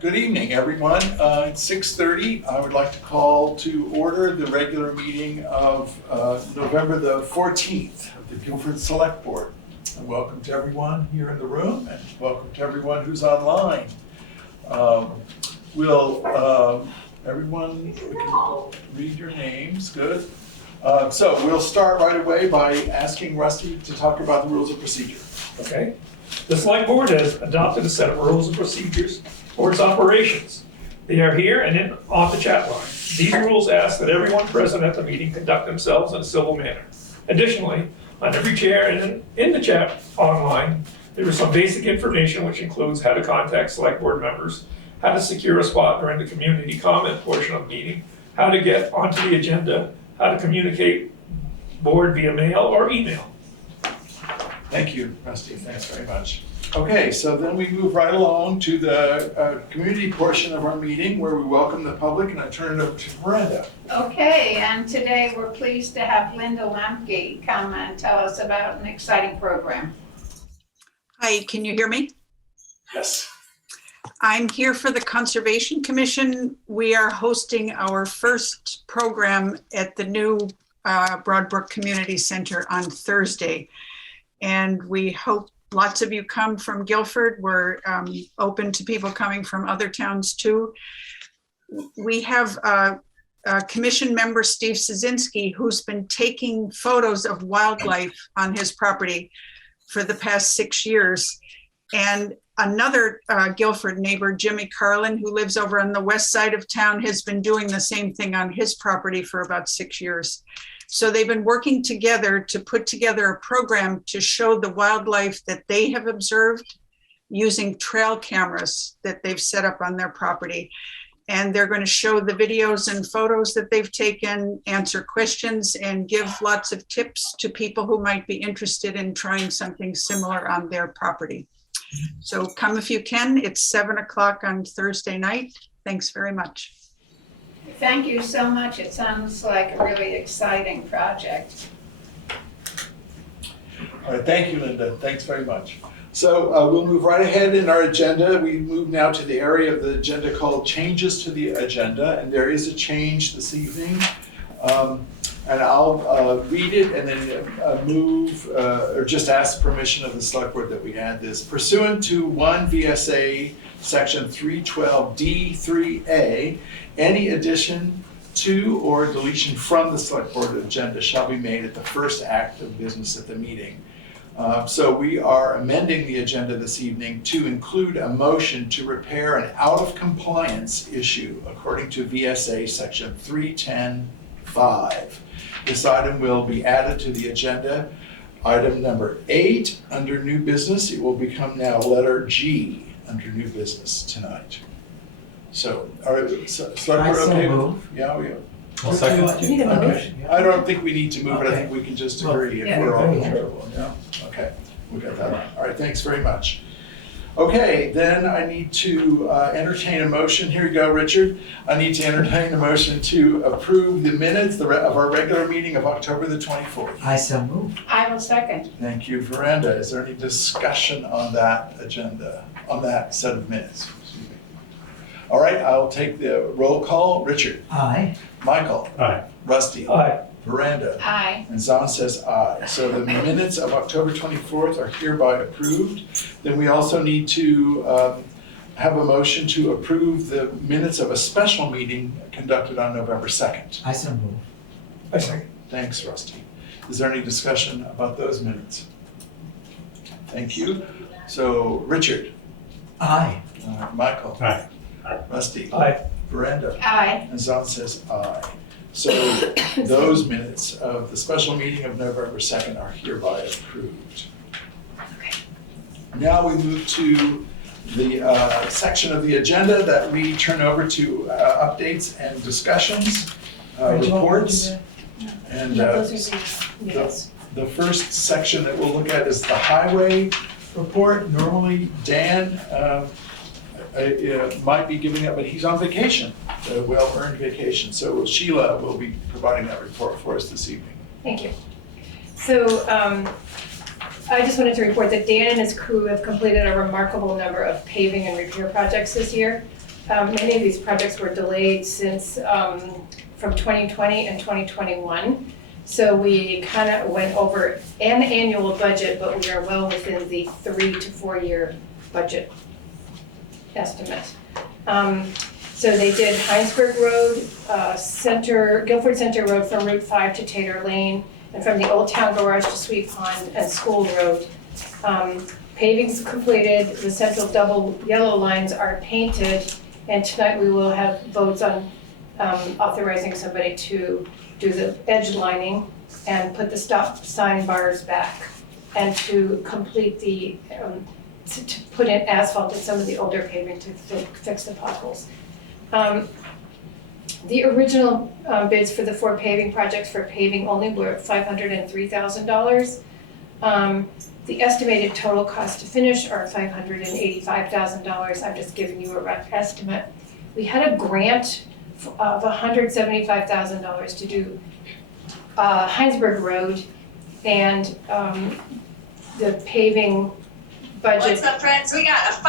Good evening, everyone. It's 6:30. I would like to call to order the regular meeting of November the 14th of the Guilford Selectboard. And welcome to everyone here in the room, and welcome to everyone who's online. Everyone read your names? Good. So we'll start right away by asking Rusty to talk about the rules of procedure. Okay. The Select Board has adopted a set of rules and procedures for its operations. They are here and off the chat line. These rules ask that everyone present at the meeting conduct themselves in a civil manner. Additionally, on every chair and in the chat online, there is some basic information which includes how to contact Select Board members, how to secure a spot during the community comment portion of the meeting, how to get onto the agenda, how to communicate board via mail or email. Thank you, Rusty. Thanks very much. Okay, so then we move right along to the community portion of our meeting where we welcome the public, and I turn it over to Miranda. Okay, and today we're pleased to have Linda Lemke come and tell us about an exciting program. Hi, can you hear me? Yes. I'm here for the Conservation Commission. We are hosting our first program at the new Broadbrook Community Center on Thursday. And we hope lots of you come from Guilford. We're open to people coming from other towns too. We have Commission member Steve Szynski, who's been taking photos of wildlife on his property for the past 6 years. And another Guilford neighbor, Jimmy Carlin, who lives over on the west side of town, has been doing the same thing on his property for about 6 years. So they've been working together to put together a program to show the wildlife that they have observed using trail cameras that they've set up on their property. And they're going to show the videos and photos that they've taken, answer questions, and give lots of tips to people who might be interested in trying something similar on their property. So come if you can. It's 7 o'clock on Thursday night. Thanks very much. Thank you so much. It sounds like a really exciting project. All right, thank you, Linda. Thanks very much. So we'll move right ahead in our agenda. We move now to the area of the agenda called Changes to the Agenda, and there is a change this evening. And I'll read it and then move or just ask permission of the Select Board that we add this. Pursuant to 1 V.S.A. Section 312 D3A, any addition to or deletion from the Select Board agenda shall be made at the first act of business at the meeting. So we are amending the agenda this evening to include a motion to repair an out-of-compliance issue according to V.S.A. Section 310.5. This item will be added to the agenda. Item number 8 under new business. It will become now letter G under new business tonight. So, all right, Select Board okay? Yeah, we are. I'll second. Do you need a Okay. motion? I don't think we need to move it. I Okay. think we can just Well, agree if yeah, we're all very comfortable. Yeah, okay, we got that on. All right, thanks very much. Okay, then I need to entertain a motion. Here you go, Richard. I need to entertain a motion to approve the minutes of our regular meeting of October the 24th. I so move. I will second. Thank you, Veranda. Is there any discussion on that agenda, on that set of minutes? Excuse me. All right, I'll take the roll call. Richard. Aye. Michael. Aye. Rusty. Aye. Veranda. Aye. And Zahn says aye. So the minutes of October 24th are hereby approved. Then we also need to have a motion to approve the minutes of a special meeting conducted on November 2nd. I so move. I second. Thanks, Rusty. Is there any discussion about those minutes? Thank you. So Richard. Aye. Michael. Aye. Rusty. Aye. Veranda. Aye. And Zahn says aye. So those minutes of the special meeting of November 2nd are hereby approved. Now we move to the section of the agenda that we turn over to updates and discussions, reports. And the first section that we'll look at is the highway report. Normally Dan might be giving that, but he's on vacation, a well-earned vacation. So Sheila will be providing that report for us this evening. Thank you. So I just wanted to report that Dan and his crew have completed a remarkable number of paving and repair projects this year. Many of these projects were delayed since from 2020 and 2021. So we kind of went over an annual budget, but we are well within the 3 to 4 year budget estimate. So they did Heinsberg Road, Guilford Center Road from Route 5 to Tater Lane, and from the Old Town Garage to Sweet Pond and School Road. Paving's completed, the central double yellow lines are painted, and tonight we will have votes on authorizing somebody to do the edge lining and put the stop sign bars back, and to complete the, to put in asphalt in some of the older paving to fix the potholes. The original bids for the 4 paving projects for paving only were $503,000. The estimated total cost to finish are $585,000. I'm just giving you a rough estimate. We had a grant of $175,000 to do Heinsberg Road, and the paving budget. What's up, friends? We got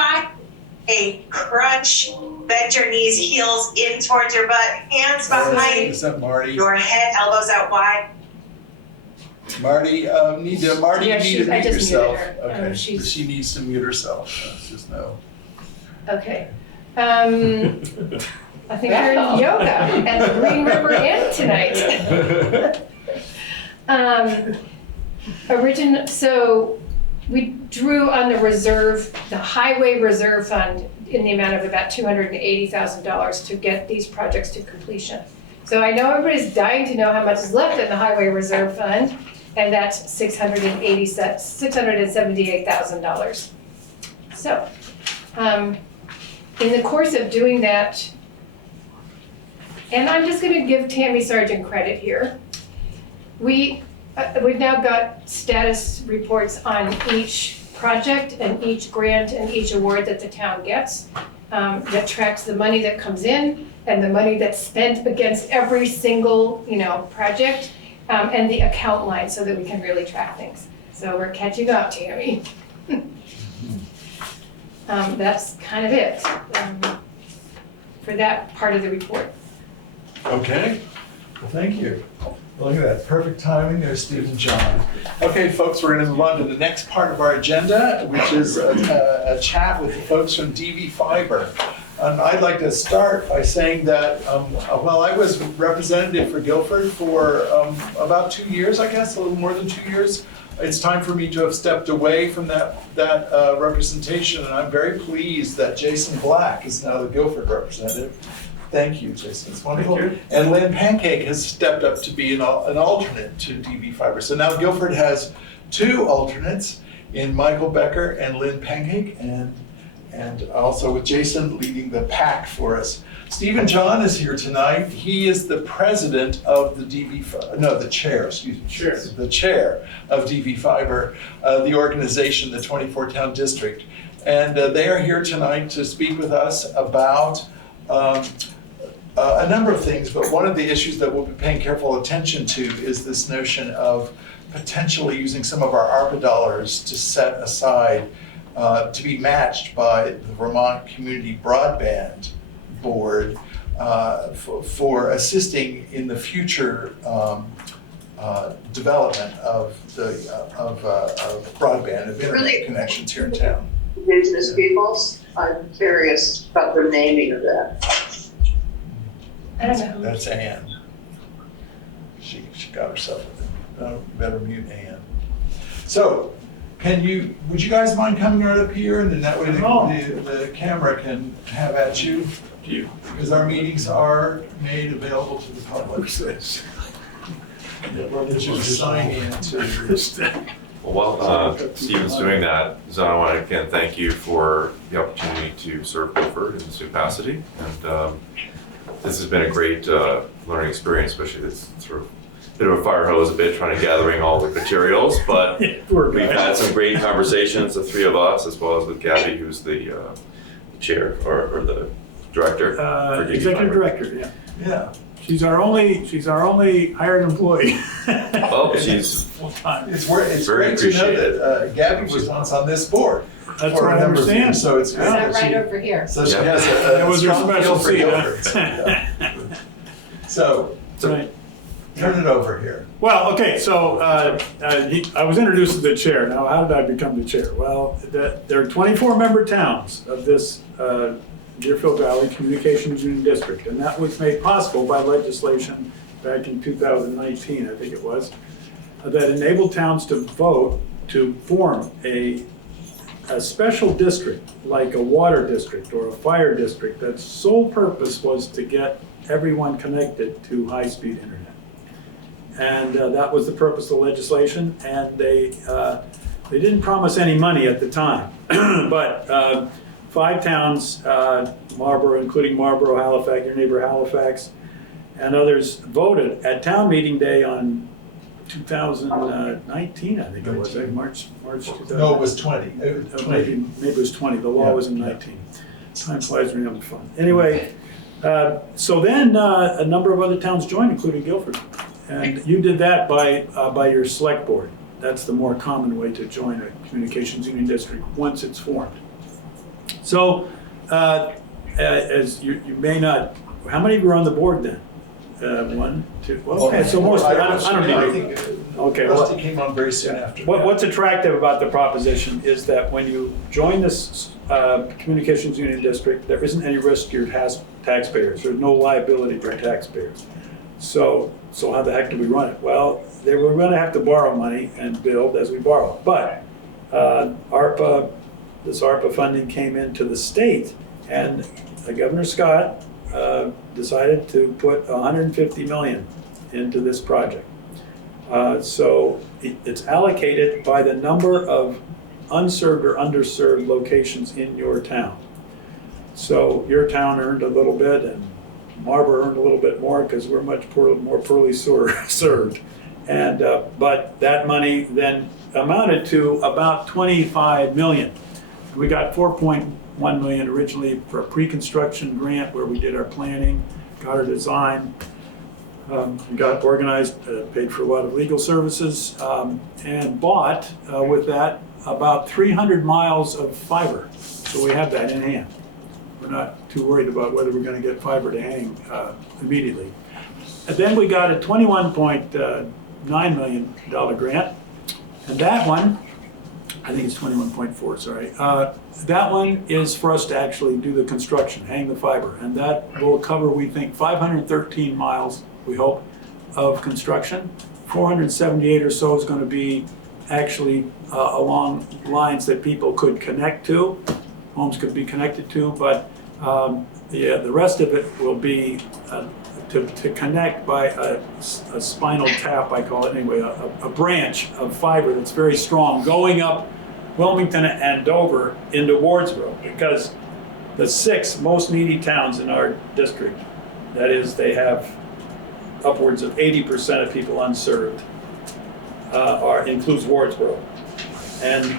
a crunch. Bend your knees, heels in towards your butt, hands behind Is that Marty? your head, elbows out wide. Marty, you need to Yeah, mute I just muted yourself. her. Okay, She's- she needs to mute herself. Just know. Okay. I think you're in yoga at the Green River Inn tonight. So we drew on the reserve, the highway reserve fund, in the amount of about $280,000 to get these projects to completion. So I know everybody's dying to know how much is left in the highway reserve fund, and that's $678,000. So, in the course of doing that, and I'm just gonna give Tammy Sargent credit here. We've now got status reports on each project and each grant and each award that the town gets, that tracks the money that comes in and the money that's spent against every single, project, and the account line, so that we can really track things. So we're catching up, Tammy. That's kind of it for that part of the report. Okay, well, thank you. Look at that, perfect timing there, Steve and John. Okay, folks, we're gonna move on to the next part of our agenda, which is a chat with the folks from DVFiber. I'd like to start by saying that, well, I was representative for Guilford for about 2 years, I guess, a little more than 2 years. It's time for me to have stepped away from that representation, and I'm very pleased that Jason Black is now the Guilford representative. Thank you, Jason, it's wonderful. Thank you. And Lynn Pancake has stepped up to be an alternate to DVFiber. So now Guilford has 2 alternates in Michael Becker and Lynn Pancake, and also with Jason leading the pack for us. Stephen John is here tonight. He is the president of the the chair, excuse me. Chair. The chair of DVFiber, the organization, the 24 town district. And they are here tonight to speak with us about a number of things, but one of the issues that we'll be paying careful attention to is this notion of potentially using some of our ARPA dollars to set aside to be matched by the Vermont Community Broadband Board for assisting in the future development of broadband, of internet connections here in town. Indigenous peoples, I'm curious about the naming of that. I don't know. That's Ann. She got herself with it. No, better mute Ann. So, would you guys mind coming right up here, and then that way the camera can have at you? Because our meetings are made available to the public. That you sign in to. Well, while Stephen's doing that, Zon, I want to again thank you for the opportunity to serve Guilford in this capacity. And this has been a great learning experience, especially this sort of bit of a fire hose, trying to gathering all the materials. But we've had some great conversations, the 3 of us, as well as with Gabby, who's the chair or the director. For Executive DVFiber. director, yeah. Yeah. She's our only hired employee. Oh, she's full-time. It's Very great to know appreciated. that Gabby was once on this board. That's for what a I number of understand. years, so it's great Is that that she, right over here? so she Yeah. has That a was her strong special feel for seat, huh? Guilford. Yeah. So, Right. turn it over here. Well, okay, so I was introduced to the chair. Now, how did I become the chair? Well, there are 24-member towns of this Deerfield Valley Communications Union District, and that was made possible by legislation back in 2019, I think it was, that enabled towns to vote to form a special district, like a water district or a fire district, that sole purpose was to get everyone connected to high-speed internet. And that was the purpose of the legislation, and they didn't promise any money at the time, but 5 towns, Marlboro, including Marlboro, Halifax, your neighbor Halifax, and others voted at town meeting day on 2019, I think it was, like March 2000. No, it was 20. Maybe it was 20, the law was in 19. Time flies when you're having fun. Anyway, so then a number of other towns joined, including Guilford. And you did that by your select board. That's the more common way to join a communications union district once it's formed. So, as you may not, how many of you are on the board then? 1, 2, well, okay, so most, I don't need to. Okay, Rusty came on very soon after. What's attractive about the proposition is that when you join this communications union district, there isn't any risk to your taxpayers. There's no liability for taxpayers. So how the heck do we run it? Well, they were going to have to borrow money and build as we borrow. But this ARPA funding came into the state, and Governor Scott decided to put $150 million into this project. So it's allocated by the number of unserved or underserved locations in your town. So your town earned a little bit, and Marlboro earned a little bit more because we're much more poorly served. And but that money then amounted to about 25 million. We got 4.1 million originally for a pre-construction grant where we did our planning, got our design, got organized, paid for a lot of legal services, and bought with that about 300 miles of fiber. So we have that in hand. We're not too worried about whether we're going to get fiber to hang immediately. And then we got a $21.9 million grant, and that one, I think it's 21.4, sorry. That one is for us to actually do the construction, hang the fiber, and that will cover, we think, 513 miles, we hope, of construction. 478 or so is going to be actually along lines that people could connect to, homes could be connected to, but the rest of it will be to connect by a spinal tap, I call it anyway, a branch of fiber that's very strong going up Wilmington and Dover into Wardsboro, because the 6 most needy towns in our district, that is, they have upwards of 80% of people unserved, includes Wardsboro. And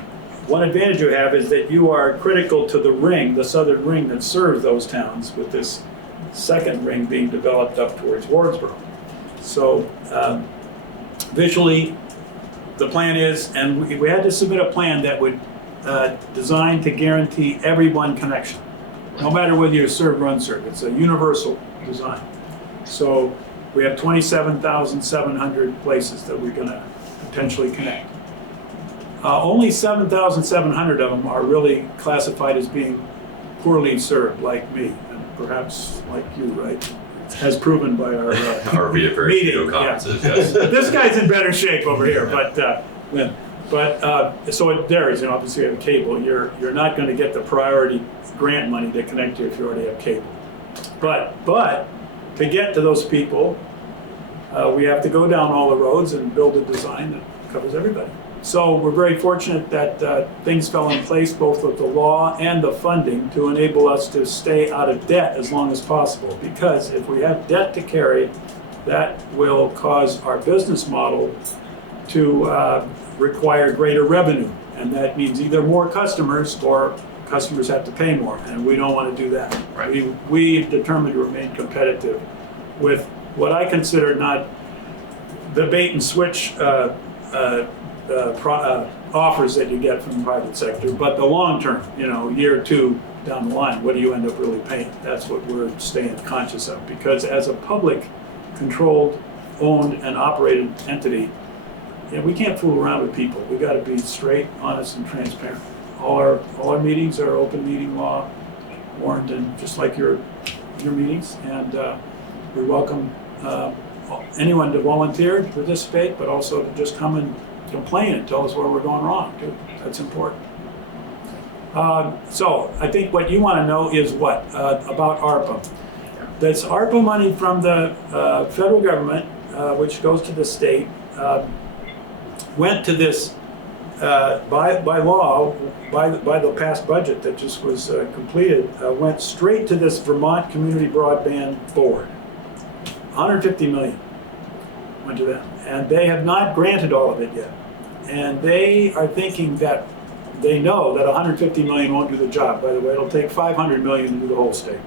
one advantage you have is that you are critical to the ring, the southern ring that serves those towns, with this second ring being developed up towards Wardsboro. So visually, the plan is, and we had to submit a plan that would design to guarantee everyone connection, no matter whether you're served or unserved. It's a universal design. So we have 27,700 places that we're going to potentially connect. Only 7,700 of them are really classified as being poorly served, like me, and perhaps like you, right? As proven by our very meeting. few conferences, Yeah. yes. This guy's in better shape over here, but so it varies. You know, obviously you have cable. You're not going to get the priority grant money to connect you if you already have cable. But to get to those people, we have to go down all the roads and build a design that covers everybody. So we're very fortunate that things fell in place, both with the law and the funding, to enable us to stay out of debt as long as possible. Because if we have debt to carry, that will cause our business model to require greater revenue. And that means either more customers or customers have to pay more. And we don't want to do that. Right. We determined to remain competitive with what I consider not the bait and switch offers that you get from the private sector, but the long term, year or two down the line, what do you end up really paying? That's what we're staying conscious of, because as a public controlled, owned and operated entity, we can't fool around with people. We got to be straight, honest and transparent. All our meetings are open meeting law warned, and just like your meetings, and we welcome anyone to volunteer to participate, but also to just come and complain and tell us where we're going wrong too. That's important. So I think what you want to know is what about ARPA. That's ARPA money from the federal government, which goes to the state, went to this by law, by the past budget that just was completed, went straight to this Vermont Community Broadband Board. 150 million went to them, and they have not granted all of it yet. And they are thinking that they know that 150 million won't do the job. By the way, it'll take 500 million to do the whole state.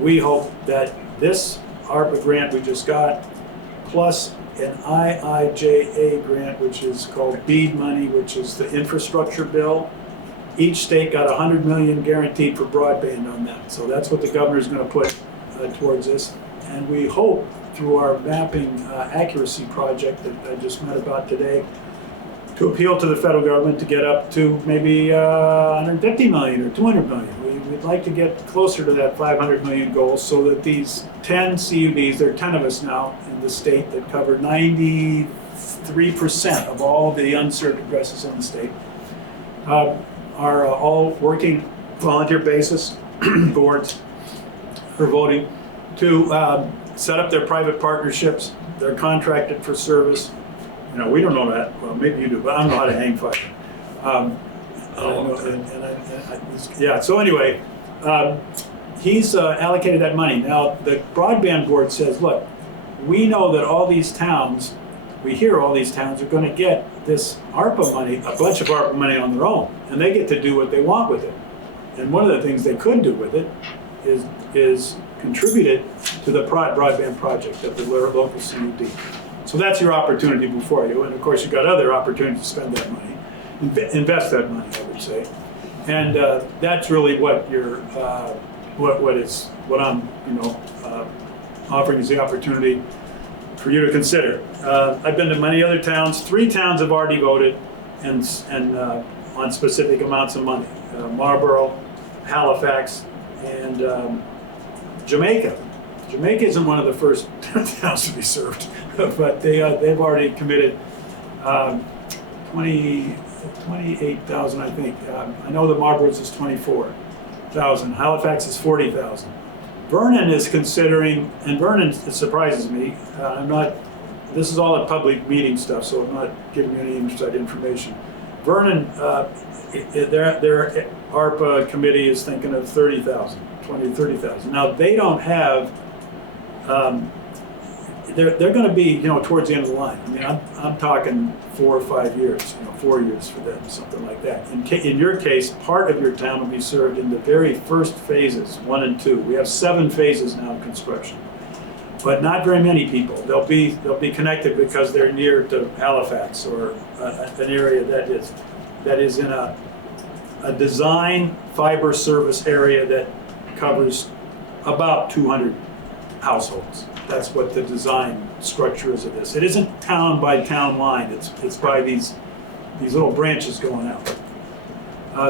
We hope that this ARPA grant we just got, plus an IIJA grant, which is called BEAD money, which is the infrastructure bill. Each state got 100 million guaranteed for broadband on that. So that's what the governor's going to put towards this. And we hope through our mapping accuracy project that I just met about today, to appeal to the federal government to get up to maybe 150 million or 200 million. We'd like to get closer to that 500 million goal, so that these 10 CUDs, there are 10 of us now in the state that cover 93% of all the unserved addresses in the state, are all working volunteer basis boards for voting to set up their private partnerships. They're contracted for service. We don't know that. Well, maybe you do, but I don't know how to hang fire. So anyway, he's allocated that money. Now, the broadband board says, look, we know that all these towns, we hear all these towns are going to get this ARPA money, a bunch of ARPA money on their own, and they get to do what they want with it. And one of the things they could do with it is contribute it to the broadband project of the local CUD. So that's your opportunity before you, and of course you've got other opportunities to spend that money, invest that money, I would say, and that's really what you're, what I'm, offering is the opportunity for you to consider. I've been to many other towns. 3 towns have already voted, and on specific amounts of money: Marlboro, Halifax, and Jamaica. Jamaica isn't one of the first towns to be served, but they've already committed 28,000, I think. I know the Marlboro's is 24,000. Halifax is 40,000. Vernon is considering, and Vernon, it surprises me. This is all at public meeting stuff, so I'm not giving you any inside information. Vernon, their ARPA committee is thinking of 30,000, 20 to 30,000. Now they don't have. They're going to be, towards the end of the line. I mean, I'm talking 4 or 5 years, 4 years for them, something like that. In your case, part of your town will be served in the very first phases, 1 and 2. We have 7 phases now of construction, but not very many people. They'll be connected because they're near to Halifax, or an area that is in a design fiber service area that covers about 200 households. That's what the design structure is of this. It isn't town by town line. It's by these little branches going out.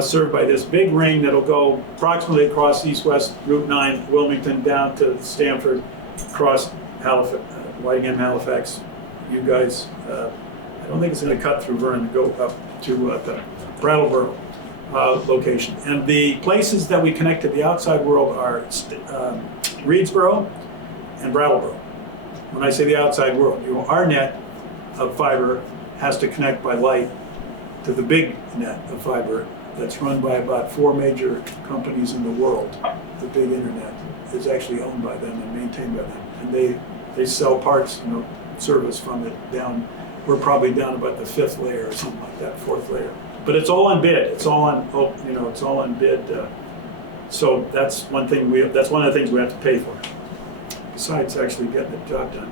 Served by this big ring that'll go approximately across East-West Route 9, Wilmington, down to Stamford, across Whitingham, Halifax. You guys, I don't think it's going to cut through Vernon to go up to the Brattleboro location. And the places that we connect to the outside world are Reedsboro and Brattleboro. When I say the outside world, our net of fiber has to connect by light to the big net of fiber that's run by about 4 major companies in the world. The big internet is actually owned by them and maintained by them, and they sell parts, service from it down. We're probably down about the 5th layer or something like that, 4th layer. But it's all on bid. It's all on, it's all on bid. So that's one thing that's one of the things we have to pay for, besides actually getting the job done.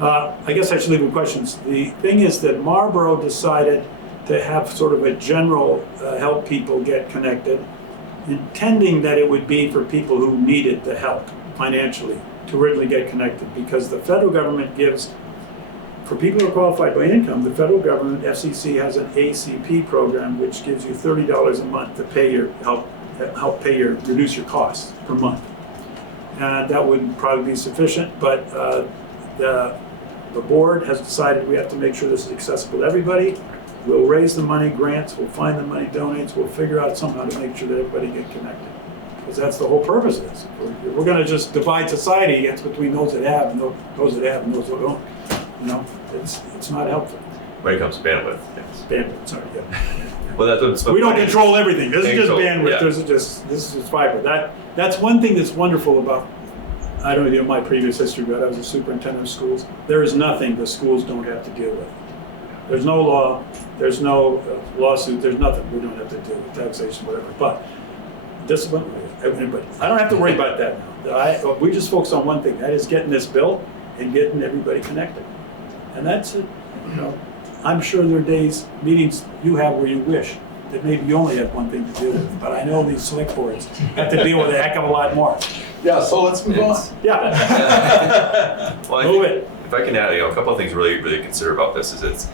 I guess I should leave with questions. The thing is that Marlboro decided to have sort of a general help people get connected, intending that it would be for people who needed the help financially to really get connected, because the federal government gives, for people who are qualified by income, the federal government, FCC, has an ACP program which gives you $30 a month to pay your help pay your reduce your costs per month. And that would probably be sufficient, but the board has decided we have to make sure this is accessible to everybody. We'll raise the money, grants, we'll find the money, donates, we'll figure out somehow to make sure that everybody get connected. Because that's the whole purpose of this. We're gonna just divide society against between those that have and those that have and those that don't. You know, it's not helpful. When it comes to bandwidth, yes. Bandwidth, sorry, yeah. Well, that's what We don't control everything. This is just bandwidth. Yeah. This is fiber. That's one thing that's wonderful about, I don't know my previous history, but I was a superintendent of schools. There is nothing the schools don't have to deal with. There's no law, there's no lawsuit, there's nothing we don't have to deal with, taxation, whatever. But discipline, everybody. I don't have to worry about that now. We just focus on one thing, that is getting this built and getting everybody connected. And that's it. You know, I'm sure there are days, meetings you have where you wish that maybe you only have one thing to deal with. But I know these select boards have to deal with a heck of a lot more. Yeah, so let's move on. Yeah. Well, Move it. If I can add, a couple of things really consider about this is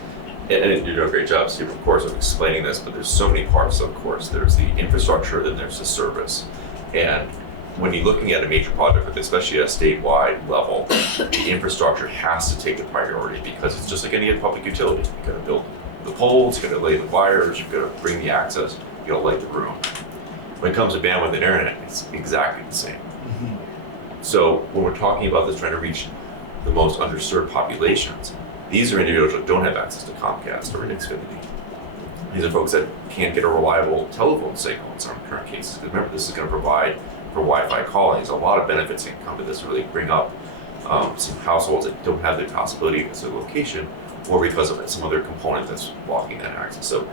and you're doing a great job, Steve, of course, of explaining this, but there's so many parts, of course. There's the infrastructure, then there's the service. And when you're looking at a major project, especially at a statewide level, the infrastructure has to take the priority because it's just like any other public utility. You've got to build the poles, you've got to lay the wires, you've got to bring the access, you've got to light the room. When it comes to bandwidth and internet, it's exactly the same. So when we're talking about this, trying to reach the most underserved populations, these are individuals that don't have access to Comcast or Xfinity. These are folks that can't get a reliable telephone signal in some current cases. Because remember, this is going to provide for Wi-Fi calling. There's a lot of benefits that can come to this to really bring up some households that don't have the possibility because of location or because of some other component that's blocking that access. So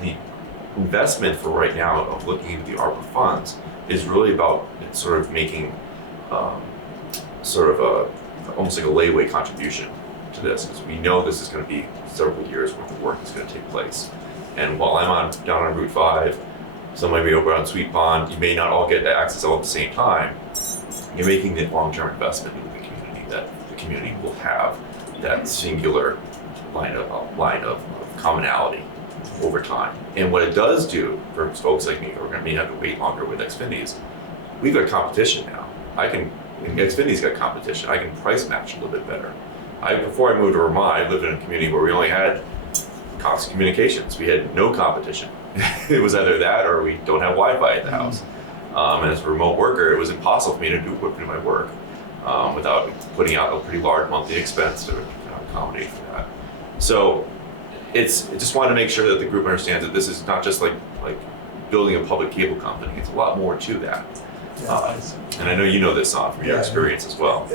the investment for right now of looking into the ARPA funds is really about sort of making almost like a layaway contribution to this, because we know this is going to be several years worth of work that's going to take place. And while I'm down on Route 5, some might be over on Sweet Pond, you may not all get access all at the same time. You're making the long-term investment into the community that the community will have that singular line of commonality over time. And what it does do for folks like me who are going to have to wait longer with Xfinity is we've got competition now. Xfinity's got competition. I can price match a little bit better. Before I moved to Vermont, I lived in a community where we only had Cox Communications. We had no competition. It was either that or we don't have Wi-Fi at the house. And as a remote worker, it was impossible for me to do my work without putting out a pretty large monthly expense to accommodate for that. So I just wanted to make sure that the group understands that this is not just like building a public cable company. It's a lot more to that. And I know you know this from your experience as well.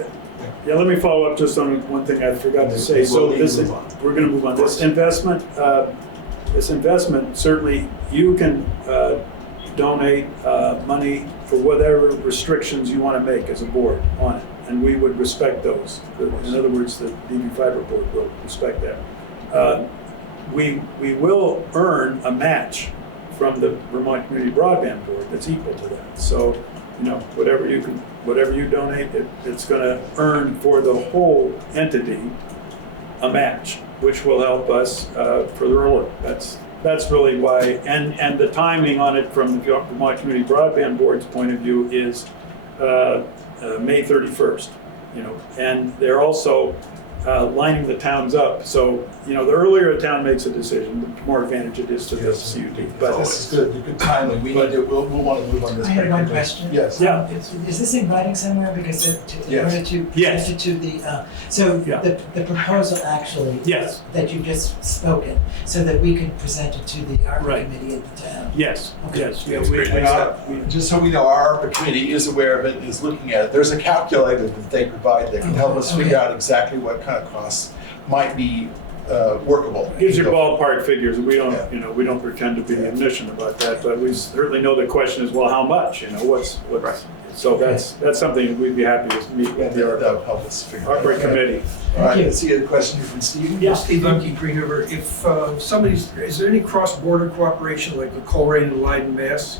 Yeah, let me follow up just on one thing I forgot to say. So we're going to move on. This investment, certainly you can donate money for whatever restrictions you want to make as a board on it, and we would respect those. In other words, the DVFiber board will respect that. We will earn a match from the Vermont Community Broadband Board that's equal to that. So, whatever you donate, it's going to earn for the whole entity a match, which will help us further along. That's really why, and the timing on it from the Vermont Community Broadband Board's point of view is May 31st. And they're also lining the towns up. So, the earlier a town makes a decision, the more advantage it is to the CUD. But This is good timing. We'll want to move on this. I had one question. Yes. Yeah. Is this in writing somewhere? Because in Yes. order to Yes. present it to the, Yeah. the proposal actually. Yes. That you just spoken, so that we can present it to the ARPA Right. committee at the town. yes, Okay. yes. That's great. Just so we know, our ARPA committee is aware of it and is looking at it. There's a calculator that they provide that can help us figure out exactly what kind of costs might be workable. Gives you ballpark figures. We don't, Yeah. we don't pretend to be omniscient about that, but we certainly know the question is, well, how much? What's Right. So that's something we'd be happy to meet with That'll help us figure out. our committee. All right, let's see a question here from Steve. Yeah, Steve Unke, Green River. If is there any cross-border cooperation like with Coleraine and Leiden, Mass?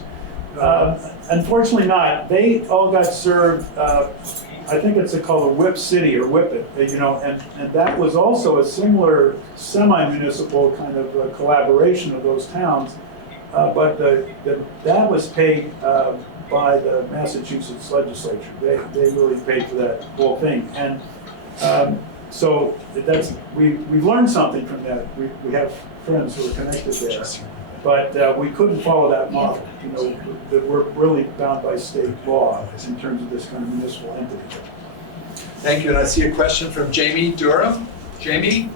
Unfortunately not. They all got served, I think it's called a Whip City or Whip It, and that was also a similar semi-municipal kind of collaboration of those towns. But that was paid by the Massachusetts legislature. They really paid for that whole thing. And so we've learned something from that. We have friends who are connected there. But we couldn't follow that model. That we're really bound by state law in terms of this kind of municipal entity. Thank you, and I see a question from Jamie Durham. Jamie?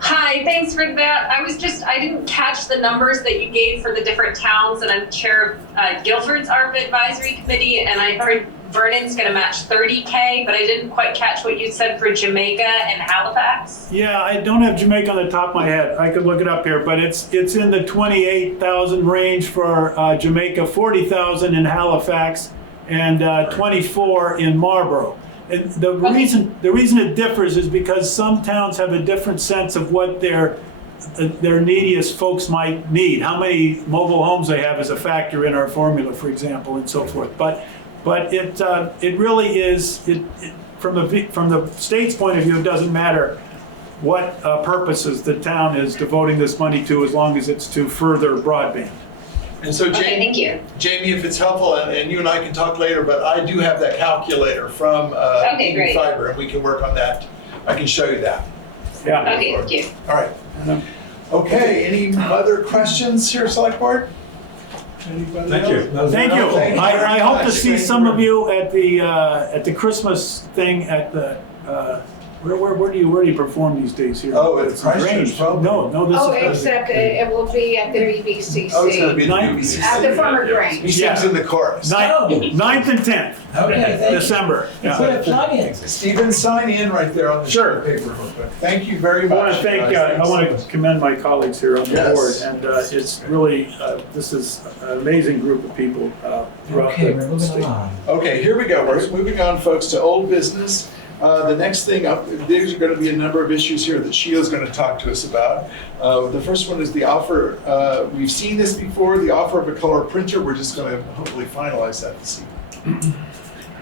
Hi, thanks for that. I didn't catch the numbers that you gave for the different towns, and I'm chair of Guilford's ARP Advisory Committee, and I heard Vernon's gonna match 30K, but I didn't quite catch what you said for Jamaica and Halifax. Yeah, I don't have Jamaica on the top of my head. I could look it up here, but it's in the 28,000 range for Jamaica, 40,000 in Halifax, and 24 in Marlborough. And the reason it differs is because some towns have a different sense of what their neediest folks might need. How many mobile homes they have is a factor in our formula, for example, and so forth. But it really is, from the state's point of view, it doesn't matter what purposes the town is devoting this money to, as long as it's to further broadband. And so, Jamie, Okay, thank you. Jamie, if it's helpful, and you and I can talk later, but I do have that calculator from DVFiber, and we can work on that. I can show you that. Yeah. Okay, thank you. All right. Okay, any other questions here, Select Board? Anybody Thank else? you. Thank you. Thank you very I hope to much. see Thank some you. of you at the Christmas thing at the, where do you perform these days here? Oh, at the It's Christchurch, Grange. probably. No, this Oh, is. except it will be at the VBCC. Oh, it's gonna be the Nine- BBC. At the former He Grange. sings in the chorus. 9th and 10th, Okay, thank you. December. Yeah. Put a plug in. Stephen, sign in right there on the Sure. paper. But thank you very I much. want to thank, guys. I want to commend my colleagues here on the Yes. board, and it's really, this is an amazing group of people throughout Okay, we're the moving state. along. Okay, here we go. We're moving on, folks, to old business. The next thing up, there's going to be a number of issues here that Sheila's going to talk to us about. The first one is the offer. We've seen this before, the offer of a color printer. We're just going to hopefully finalize that this evening.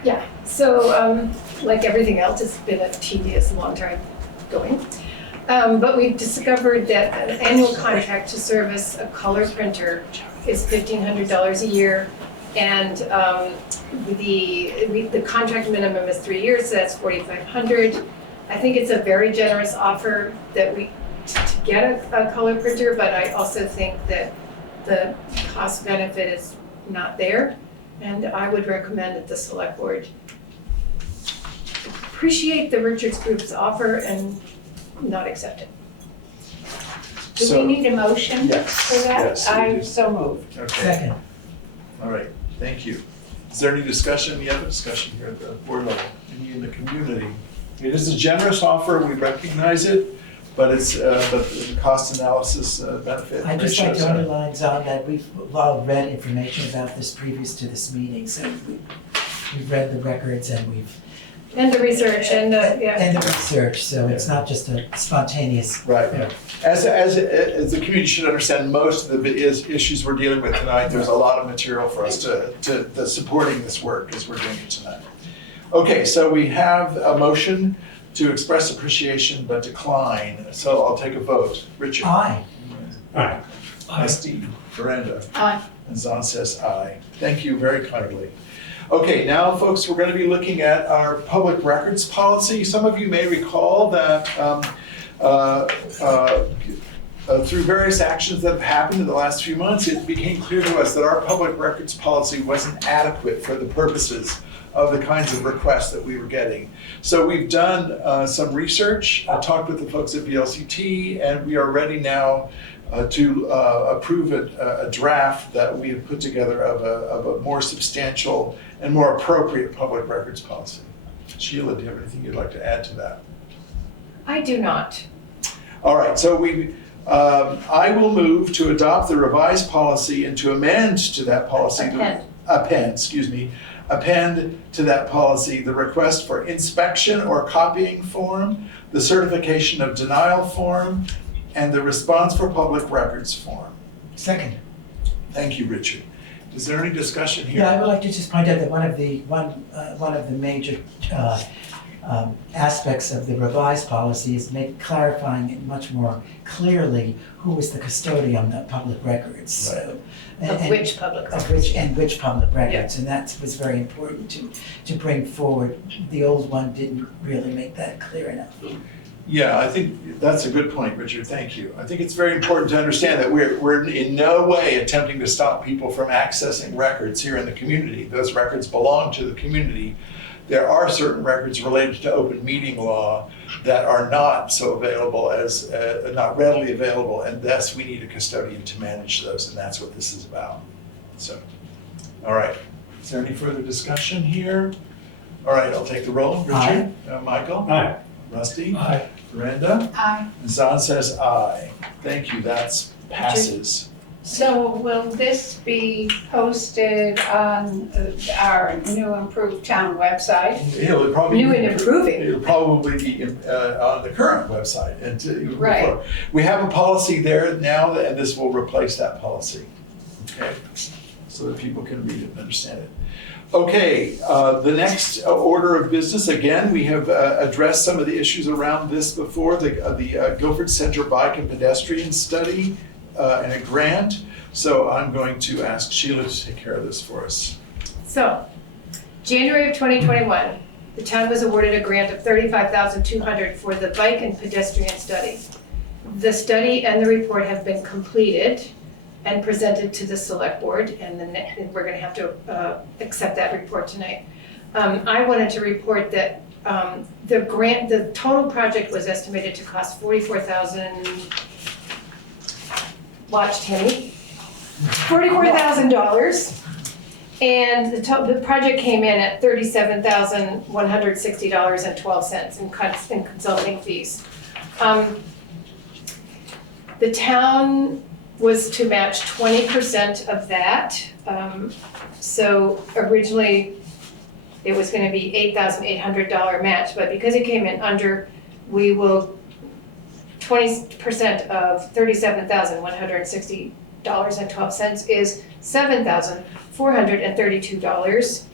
Yeah, so like everything else, it's been a tedious, long time going. But we've discovered that an annual contract to service a color printer is $1,500 a year. And the contract minimum is 3 years, so that's $4,500. I think it's a very generous offer that to get a color printer, but I also think that the cost benefit is not there. And I would recommend that the select board appreciate the Richards Group's offer and not accept it. Do So- we need a motion Yes, for that? yes, we do. I'm so moved. Okay, Second. all right, thank you. Is there any discussion, any other discussion here at the board level, any in the community? It is a generous offer, we recognize it, but the cost analysis benefit. I'd just like ratio to is- underline, John, that we've all read information about this previous to this meeting, so we've read the records and And the research and and the research, so it's not just a spontaneous. Right. As the community should understand, most of the issues we're dealing with tonight, there's a lot of material for us to supporting this work as we're doing it tonight. Okay, so we have a motion to express appreciation but decline. So I'll take a vote. Richard? Aye. Aye. Steve? Miranda? Aye. And Zon says aye. Thank you very kindly. Okay, now folks, we're going to be looking at our public records policy. Some of you may recall that through various actions that have happened in the last few months, it became clear to us that our public records policy wasn't adequate for the purposes of the kinds of requests that we were getting. So we've done some research, talked with the folks at VLCT, and we are ready now to approve a draft that we have put together of a more substantial and more appropriate public records policy. Sheila, do you have anything you'd like to add to that? I do not. All right, so I will move to adopt the revised policy and to amend to that policy. Append. Append, excuse me, append to that policy the request for inspection or copying form, the certification of denial form, and the response for public records form. Second. Thank you, Richard. Is there any discussion here? Yeah, I would like to just point out that one of the major aspects of the revised policy is clarifying it much more clearly who is the custodian of public records. Right. Of which public records. Which public records, and that was very important to bring forward. The old one didn't really make that clear enough. Yeah, I think that's a good point, Richard. Thank you. I think it's very important to understand that we're in no way attempting to stop people from accessing records here in the community. Those records belong to the community. There are certain records related to open meeting law that are not so available as, not readily available, and thus we need a custodian to manage those, and that's what this is about. So, all right. Is there any further discussion here? All right, I'll take the roll. Richard? Michael? Aye. Rusty? Aye. Miranda? Aye. Zahn says aye. Thank you, that's passes. So will this be posted on our new improved town website? It'll probably New and improving. It'll probably be on the current website. And Right. We have a policy there now, and this will replace that policy. Okay, so that people can read it and understand it. Okay, the next order of business, again, we have addressed some of the issues around this before, the Guilford Center Bike and Pedestrian Study and a grant. So I'm going to ask Sheila to take care of this for us. So, January of 2021, the town was awarded a grant of $35,200 for the bike and pedestrian study. The study and the report have been completed and presented to the Selectboard, and then we're gonna have to accept that report tonight. I wanted to report that the total project was estimated to cost $44,000, watch Tammy, $44,000. And the project came in at $37,160.12 in consulting fees. The town was to match 20% of that. So originally, it was gonna be $8,800 match, but because it came in under, we will, 20% of $37,160.12 is $7,432.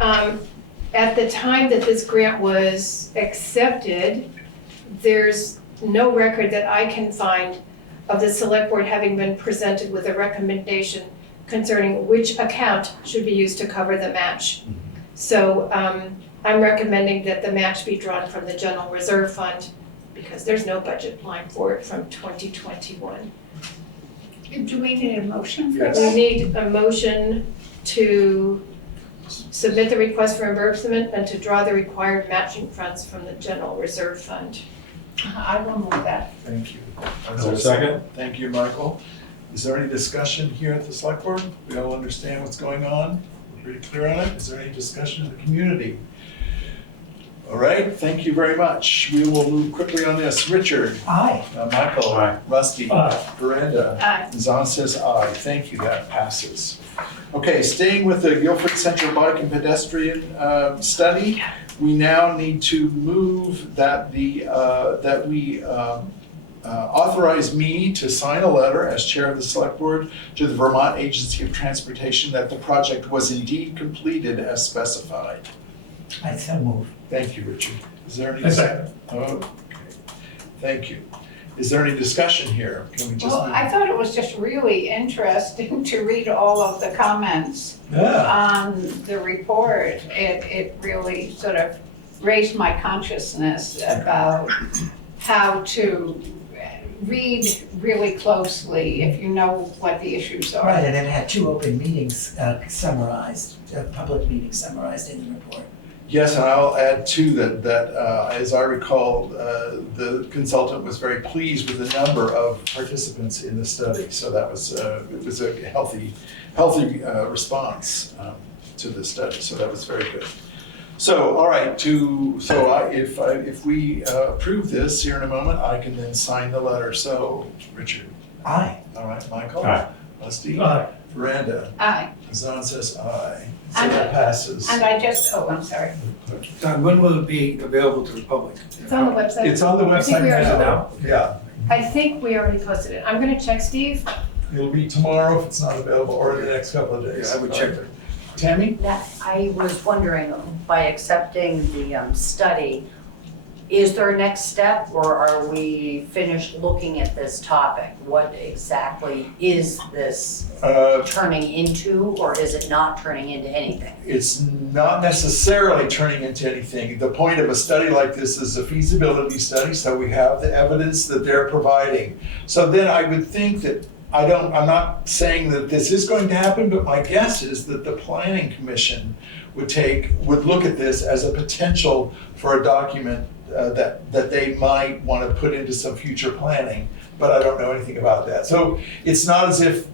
At the time that this grant was accepted, there's no record that I can find of the select board having been presented with a recommendation concerning which account should be used to cover the match. So I'm recommending that the match be drawn from the general reserve fund because there's no budget line for it from 2021. Do we need a motion for Yes. We that? need a motion to submit the request for reimbursement and to draw the required matching funds from the general reserve fund. I will move that. Thank you. Is there a second? Thank you, Michael. Is there any discussion here at the select board? We all understand what's going on? We're pretty clear on it? Is there any discussion in the community? All right, thank you very much. We will move quickly on this. Richard? Aye. Michael? Aye. Rusty? Aye. Miranda? Aye. Zahn says aye. Thank you, that passes. Okay, staying with the Guilford Center Bike and Pedestrian study, we now need to move that we authorize me to sign a letter as chair of the select board to the Vermont Agency of Transportation that the project was indeed completed as specified. I so move. Thank you, Richard. Is there any? A second. Okay, thank you. Is there any discussion here? Can we just? Well, I thought it was just really interesting to read all of the comments on the report. It really sort of raised my consciousness about how to read really closely if you know what the issues are. Right, and it had 2 open meetings summarized, public meetings summarized in the report. Yes, and I'll add too that as I recall, the consultant was very pleased with the number of participants in the study. So that was it was a healthy response to the study. So that was very good. So all right, if we approve this here in a moment, I can then sign the letter. So Richard. Aye. All right, Michael. Aye. Rusty. Aye. Veranda. Aye. Zon says aye. So And- that passes. And I just, oh, I'm sorry. Don, when will it be available to the public? It's on the website. It's on the I think website we already- now. Yeah, I think we already posted it. I'm gonna check, Steve. it'll be tomorrow if it's not available, or in the next couple of days. Yeah, I would check. Tammy? That, I was wondering, by accepting the study, is there a next step, or are we finished looking at this topic? What exactly is this turning into, or is it not turning into anything? It's not necessarily turning into anything. The point of a study like this is a feasibility study, so we have the evidence that they're providing. So then I would think that, I'm not saying that this is going to happen, but my guess is that the planning commission would look at this as a potential for a document that they might want to put into some future planning, but I don't know anything about that. So it's not as if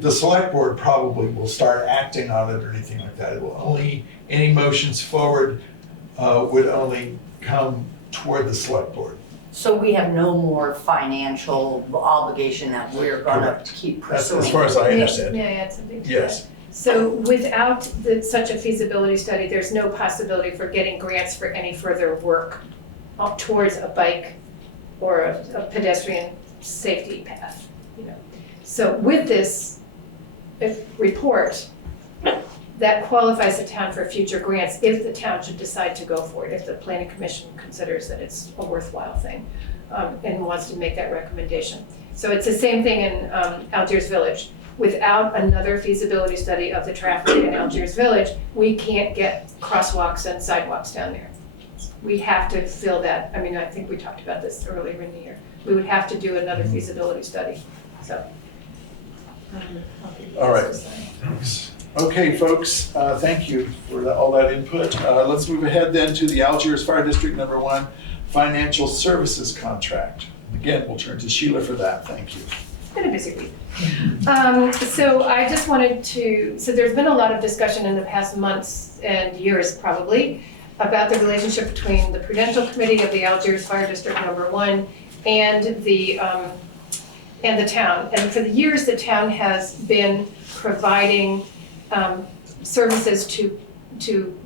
the select board probably will start acting on it or anything like that. It will only, any motions forward would only come toward the select board. So we have no more financial obligation that we're gonna Correct. keep That's pursuing? as far as I understand. Yeah, it's a big deal. Yes. So without such a feasibility study, there's no possibility for getting grants for any further work up towards a bike or a pedestrian safety path, you know. So with this report, that qualifies the town for future grants if the town should decide to go for it, if the planning commission considers that it's a worthwhile thing and wants to make that recommendation. So it's the same thing in Algiers Village. Without another feasibility study of the traffic in Algiers Village, we can't get crosswalks and sidewalks down there. We have to fill that, I mean, I think we talked about this earlier in the year. We would have to do another feasibility study, so. All right. Okay, folks, thank you for all that input. Let's move ahead then to the Algiers Fire District Number 1 Financial Services Contract. Again, we'll turn to Sheila for that. Thank you. It's been a busy week. So I just wanted to, so there's been a lot of discussion in the past months and years probably about the relationship between the Prudential Committee of the Algiers Fire District Number 1 and the town. And for the years, the town has been providing services to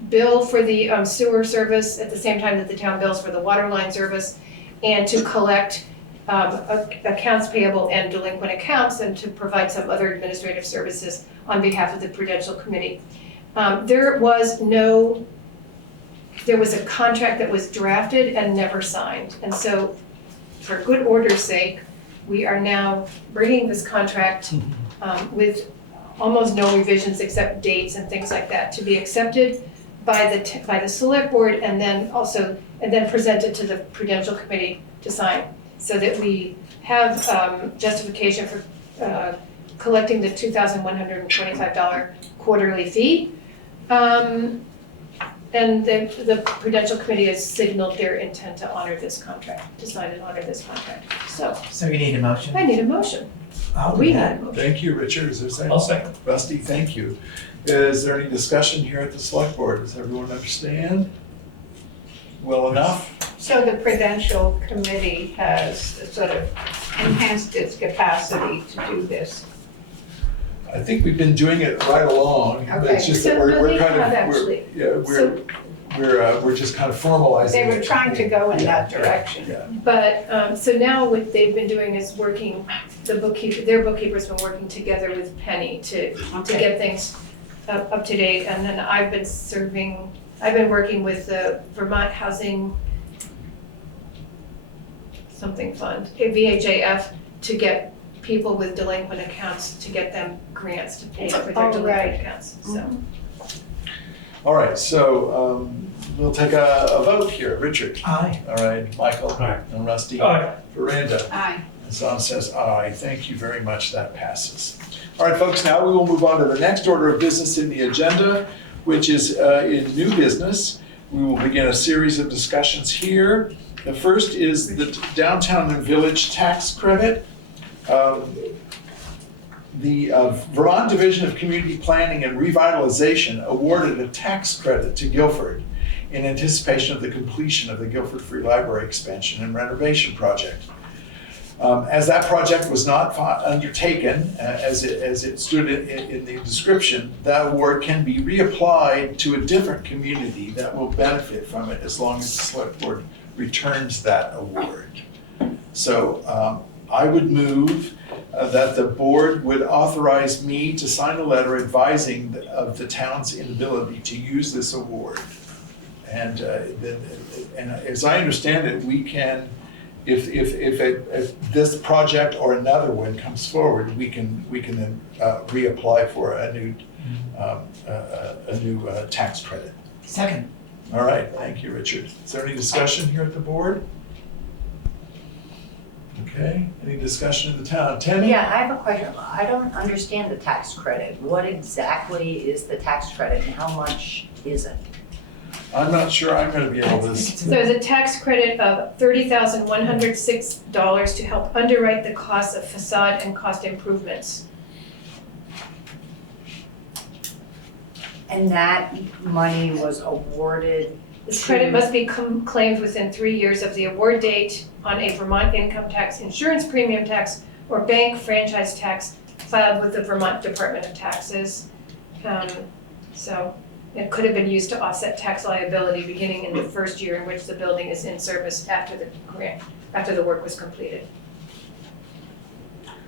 bill for the sewer service at the same time that the town bills for the water line service, and to collect accounts payable and delinquent accounts, and to provide some other administrative services on behalf of the Prudential Committee. There was a contract that was drafted and never signed. And so, for good order's sake, we are now bringing this contract with almost no revisions except dates and things like that to be accepted by the select board, and then presented to the Prudential Committee to sign, so that we have justification for collecting the $2,125 quarterly fee. And the Prudential Committee has signaled their intent to honor this contract, to sign and honor this contract. So you need a motion? I need a motion. I'll do We need that. a motion. Thank you, Richard. Is there a second? I'll second. Rusty, thank you. Is there any discussion here at the select board? Does everyone understand well enough? So the Prudential Committee has sort of enhanced its capacity to do this. I think we've been doing it right along, but it's Okay. just that So we're they kind have of, actually. we're just kind of formalizing. They were it. trying to go in that Yeah, direction. Yeah, But, so now what they've been doing is working, their bookkeeper's been working together with Penny to get things up to date. And then I've been working with the Vermont Housing something fund, VHAF, to get people with delinquent accounts, to get them grants to pay for their Oh, delinquent right. accounts, so. all right, so we'll take a vote here. Richard? Aye. All right, Michael? Aye. And Rusty? Aye. Veranda? Aye. And Zon says aye. Thank you very much. That passes. All right, folks, now we will move on to the next order of business in the agenda, which is in new business. We will begin a series of discussions here. The first is the downtown and village tax credit. The Vermont Division of Community Planning and Revitalization awarded a tax credit to Guilford in anticipation of the completion of the Guilford Free Library expansion and renovation project. As that project was not undertaken, as it stood in the description, that award can be reapplied to a different community that will benefit from it as long as the select board returns that award. So I would move that the board would authorize me to sign a letter advising of the town's inability to use this award. And as I understand it, we can, if this project or another one comes forward, we can then reapply for a new tax credit. Second. All right, thank you, Richard. Is there any discussion here at the board? Okay, any discussion in the town? Tammy? Yeah, I have a question. I don't understand the tax credit. What exactly is the tax credit and how much is it? I'm not sure I'm gonna be able to. So there's a tax credit of $30,106 to help underwrite the costs of facade and cost improvements. And that money was awarded. This credit must be claimed within 3 years of the award date on a Vermont income tax, insurance premium tax, or bank franchise tax filed with the Vermont Department of Taxes. So it could have been used to offset tax liability beginning in the first year in which the building is in service after the work was completed.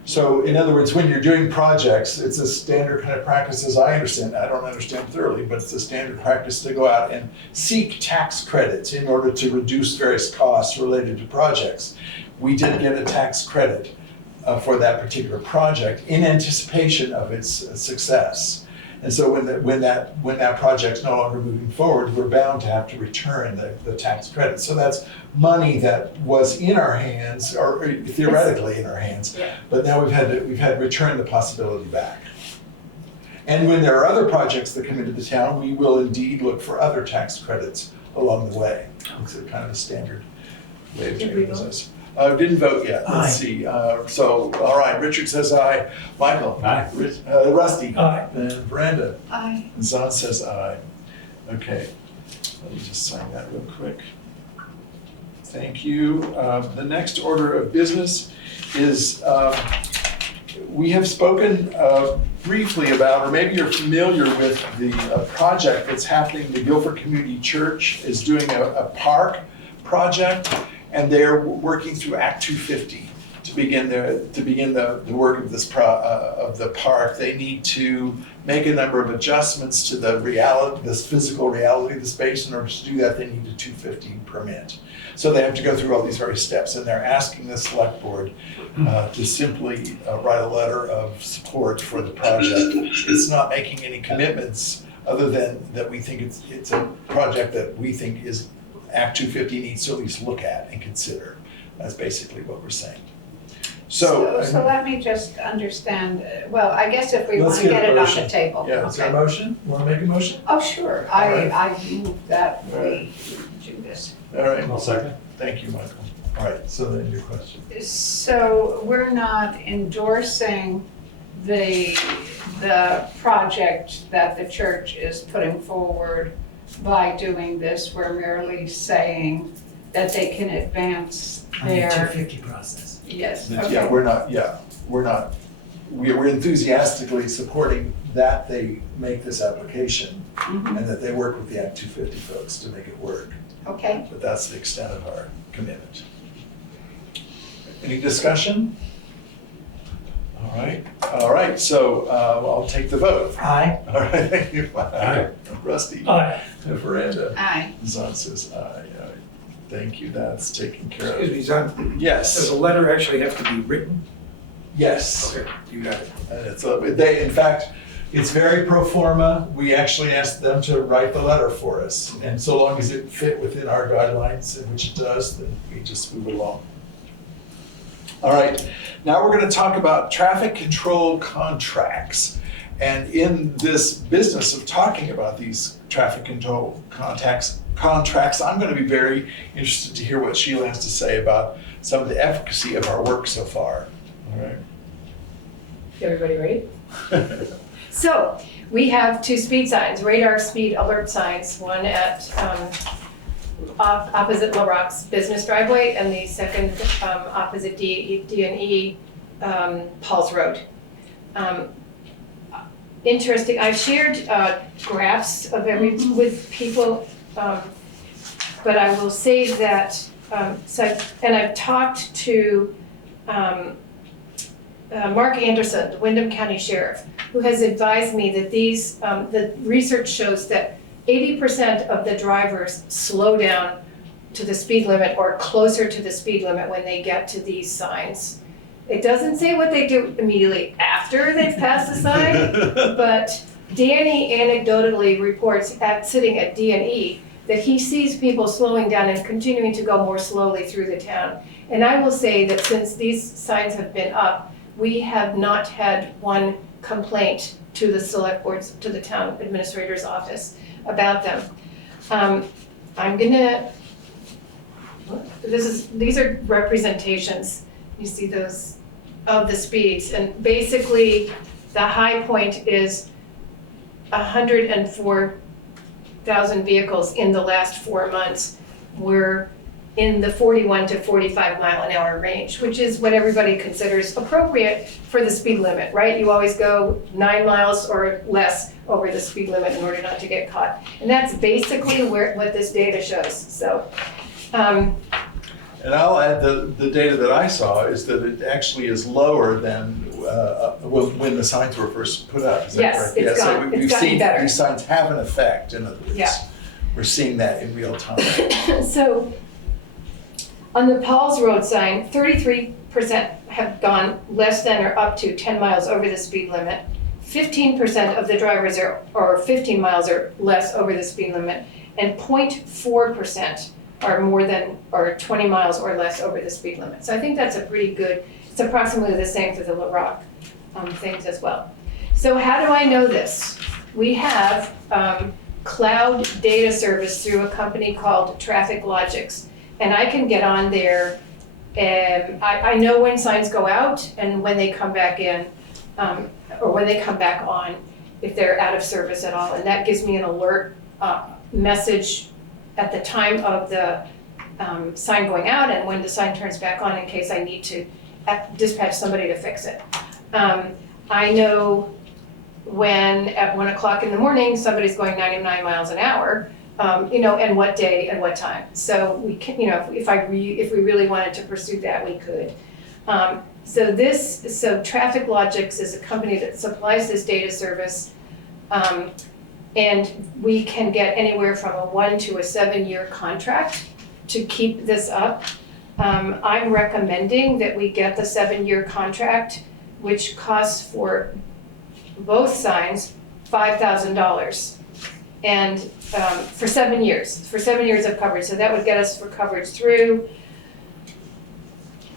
So in other words, when you're doing projects, it's a standard kind of practice, as I understand. I don't understand thoroughly, but it's a standard practice to go out and seek tax credits in order to reduce various costs related to projects. We did get a tax credit for that particular project in anticipation of its success. And so when that project's no longer moving forward, we're bound to have to return the tax credit. So that's money that was in our hands, or theoretically in our hands, but now we've had to return the possibility back. And when there are other projects that come into the town, we will indeed look for other tax credits along the way. It's a kind of a standard way of doing business. Didn't vote yet. Let's see. So, all right. Richard says aye. Michael. Aye. Rusty. Aye. And Brenda. Aye. And Zon says aye. Okay. Let me just sign that real quick. Thank you. The next order of business is we have spoken briefly about, or maybe you're familiar with the project that's happening. The Guilford Community Church is doing a park project. And they're working through Act 250 to begin the work of this of the park. They need to make a number of adjustments to the reality, this physical reality of the space. In order to do that, they need a 250 permit. So they have to go through all these various steps, and they're asking the select board to simply write a letter of support for the project. It's not making any commitments other than that we think it's a project that we think is Act 250 needs to at least look at and consider. That's basically what we're saying. So let me just understand, well, I guess if we want Let's to get get a it on motion. the table. Yeah, is there a motion? Want to make a motion? Oh, sure. All right. I move that we do this. All right. I'll second. Thank you, Michael. All right, so then your question. So we're not endorsing the project that the church is putting forward by doing this. We're merely saying that they can advance On the their. 250 process. Yes, Yeah, okay. we're enthusiastically supporting that they make this application Mhm. and that they work with the Act 250 folks to make it work. Okay. But that's the extent of our commitment. Any discussion? All right, so I'll take the vote. Aye. All right, thank you. Aye. Rusty. Aye. And Miranda. Aye. Zon says aye. Thank you, that's taken care Excuse of. me, Zon, does Yes, a letter actually have to be written? yes. Okay, you got it. And in fact, it's very pro forma. We actually asked them to write the letter for us. And so long as it fit within our guidelines, which it does, then we just move along. All right, now we're going to talk about traffic control contracts. And in this business of talking about these traffic control contracts, I'm going to be very interested to hear what Sheila has to say about some of the efficacy of our work so far. All right. Everybody ready? So, we have 2 speed signs, radar speed alert signs, one at opposite La Roque's business driveway, and the second opposite D&E Paul's Road. Interesting, I've shared graphs of with people, but I will say that, and I've talked to Mark Anderson, the Windham County Sheriff, who has advised me that the research shows that 80% of the drivers slow down to the speed limit or closer to the speed limit when they get to these signs. It doesn't say what they do immediately after they've passed the sign, but Danny anecdotally reports sitting at D&E that he sees people slowing down and continuing to go more slowly through the town. And I will say that since these signs have been up, we have not had one complaint to the select boards, to the town administrator's office about them. These are representations, you see those, of the speeds. And basically, the high point is 104,000 vehicles in the last 4 months were in the 41 to 45 mile an hour range, which is what everybody considers appropriate for the speed limit, right? You always go 9 miles or less over the speed limit in order not to get caught. And that's basically what this data shows, so. And I'll add the data that I saw is that it actually is lower than when the signs were first put up. Is that Yes, correct? it's gotten better. These signs have an effect, in other words. Yeah. We're seeing that in real time. So on the Paul's Road sign, 33% have gone less than or up to 10 miles over the speed limit. 15% of the drivers are 15 miles or less over the speed limit, and 0.4% are more than or 20 miles or less over the speed limit. So I think that's a pretty good, it's approximately the same for the La Roque things as well. So how do I know this? We have cloud data service through a company called Traffic Logics. And I can get on there and I know when signs go out and when they come back in, or when they come back on, if they're out of service at all. And that gives me an alert message at the time of the sign going out and when the sign turns back on in case I need to dispatch somebody to fix it. I know when at 1 o'clock in the morning, somebody's going 99 miles an hour, and what day and what time. So we can, if we really wanted to pursue that, we could. So Traffic Logics is a company that supplies this data service, and we can get anywhere from a 1 to a 7-year contract to keep this up. I'm recommending that we get the 7-year contract, which costs for both signs $5,000. And for 7 years of coverage. So that would get us for coverage through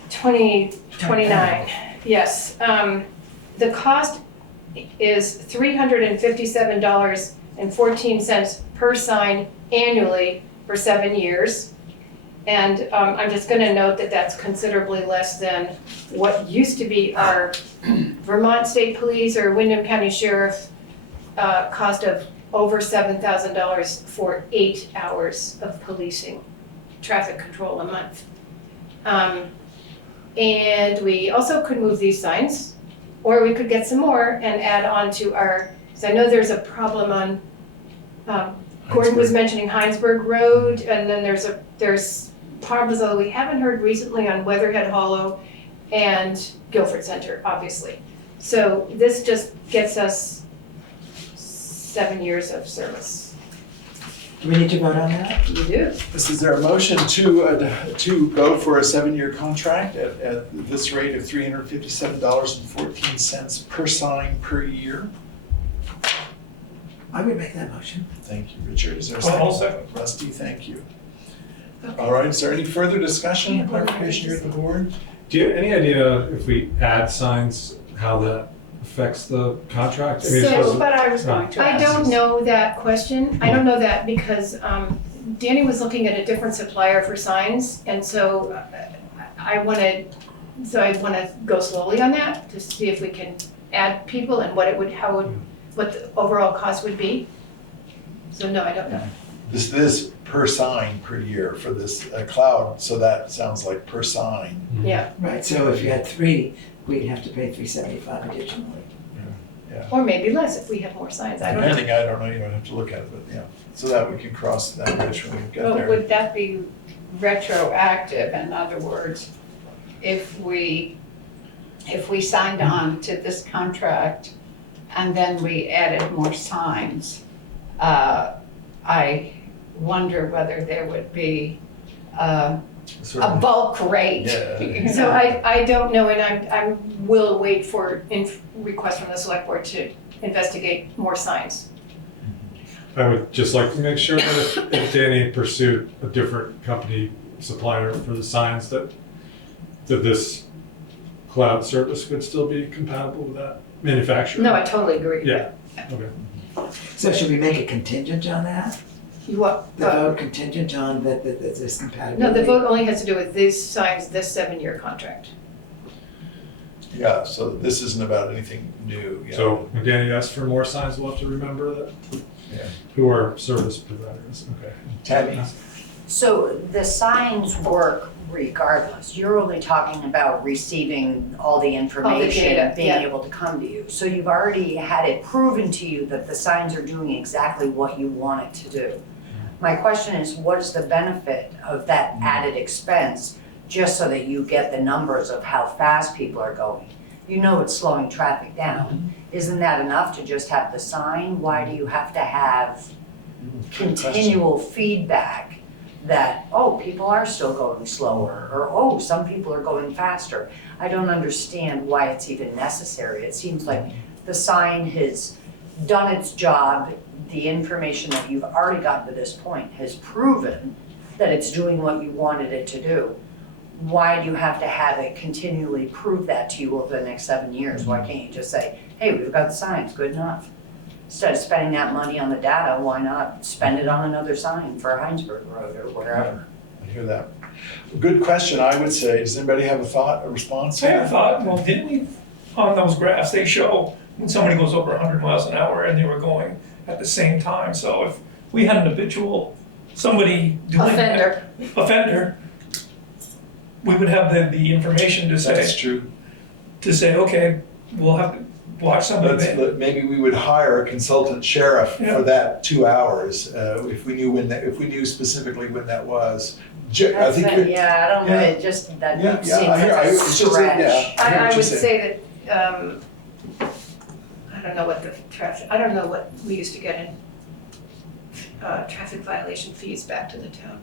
2029. Yes. The cost is $357.14 per sign annually for 7 years. And I'm just going to note that that's considerably less than what used to be our Vermont State Police or Windham County Sheriff cost of over $7,000 for 8 hours of policing, traffic control a month. And we also could move these signs, or we could get some more and add on to because I know there's a problem on, Gordon was mentioning Heinsberg Road, and then there's problems that we haven't heard recently on Weatherhead Hollow and Guilford Center, obviously. So this just gets us 7 years of service. Do we need to vote on that? You do. Is there a motion to go for a 7-year contract at this rate of $357.14 per sign per year? I would make that motion. Thank you, Richard. Is there a I'll second? second. Rusty, thank you. All right, is there any further discussion, clarification here at the board? Do you have any idea if we add signs, how that affects the contract? But I was going to. I don't know that question. I don't know that because Danny was looking at a different supplier for signs, and so I want to go slowly on that to see if we can add people and what the overall cost would be. So no, I don't know. this is per sign per year for this cloud, so that sounds like per sign. Yeah, Right, so if you had 3, we'd have to pay $375 additionally. or maybe less if we have more signs, I don't know. Depending, I don't know, you don't have to look at it, but yeah, so that we can cross that bridge when we get But there. would that be retroactive? In other words, if we signed on to this contract and then we added more signs, I wonder whether there would be a bulk rate. Yeah. So I don't know, and I will wait for requests from the select board to investigate more signs. I would just like to make sure that if Danny pursued a different company supplier for the signs, that this cloud service would still be compatible with that manufacturer. No, I totally agree. Yeah, okay. So should we make a contingent on that? What? The vote contingent on that this compatibility? No, the vote only has to do with these signs, this 7-year contract. Yeah, so this isn't about anything new. Yeah. So when Danny asks for more signs, we'll have to remember that. Yeah. Who are service providers, okay. Tammy? So the signs work regardless. You're only talking about receiving all the information, data, being yeah. able to come to you. So you've already had it proven to you that the signs are doing exactly what you want it to do. My question is, what is the benefit of that added expense just so that you get the numbers of how fast people are going? You know it's slowing traffic down. Isn't that enough to just have the sign? Why do you have to have continual feedback that, oh, people are still going slower, or oh, some people are going faster? I don't understand why it's even necessary. It seems like the sign has done its job. The information that you've already gotten to this point has proven that it's doing what you wanted it to do. Why do you have to have it continually prove that to you over the next 7 years? Why can't you just say, hey, we've got the signs, good enough? Instead of spending that money on the data, why not spend it on another sign for Heinsberg Road or wherever? I hear that. Good question, I would say. Does anybody have a thought, a response? I had a thought, well, didn't we, on those graphs, they show when somebody goes over 100 miles an hour and they were going at the same time. So if we had an habitual, somebody doing that, offender, we would have the information to say. That's true. To say, okay, we'll have to watch somebody. Maybe we would hire a consultant sheriff Yeah. for that 2 hours, if we knew if we knew specifically when that was. I think you're- Yeah, I don't know, yeah. it just, that Yeah, seems yeah, I hear- like a it's just that, yeah. stretch. I hear what I you're would saying. say that, I don't know what the traffic, I don't know what we used to get in traffic violation fees back to the town.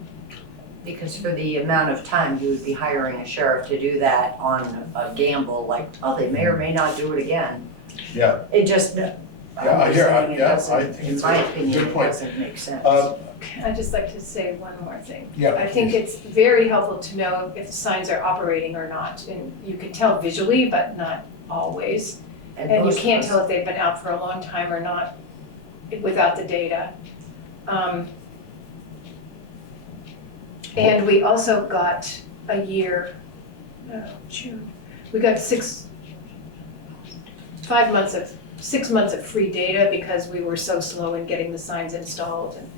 Because for the amount of time you would be hiring a sheriff to do that on a gamble, like, oh, they may or may not do it again. Yeah. It just, I I'm hear- just saying it yeah, I doesn't, think in it's my a opinion, good it point. doesn't make sense. I'd just like to say one more thing. Yeah, I think it's very helpful to know if the signs are operating or not. And you can tell visually, but not always. And you most can't of tell us- if they've been out for a long time or not without the data. And we also got a year, June, we got 6 months of free data because we were so slow in getting the signs installed, and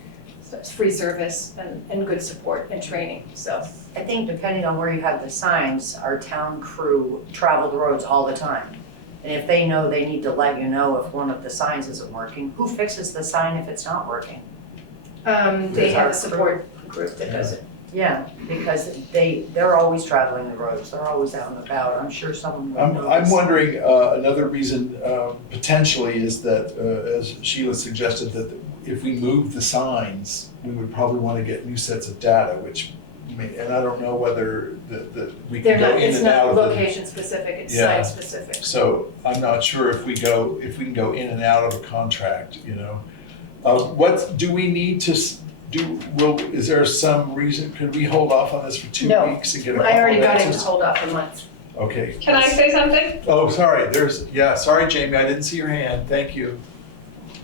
so it's free service and good support and training, so. I think depending on where you have the signs, our town crew travel the roads all the time. And if they know they need to let you know if one of the signs isn't working, who fixes the sign if it's not working? They have a support group that does it. Yeah, because they're always traveling the roads, they're always out and about, I'm sure someone will know. I'm wondering, another reason potentially is that, as Sheila suggested, that if we move the signs, we would probably want to get new sets of data, which may, and I don't know whether we They're can go not, in it's and out not of the. location specific, it's Yeah. site specific. So I'm not sure if we can go in and out of a contract, you know. What do we need to is there some reason, could we hold off on this for 2 No. weeks and get a couple of I already got it to answers? hold off a month. Okay. Can I say something? Oh, sorry, sorry, Jamie, I didn't see your hand, thank you.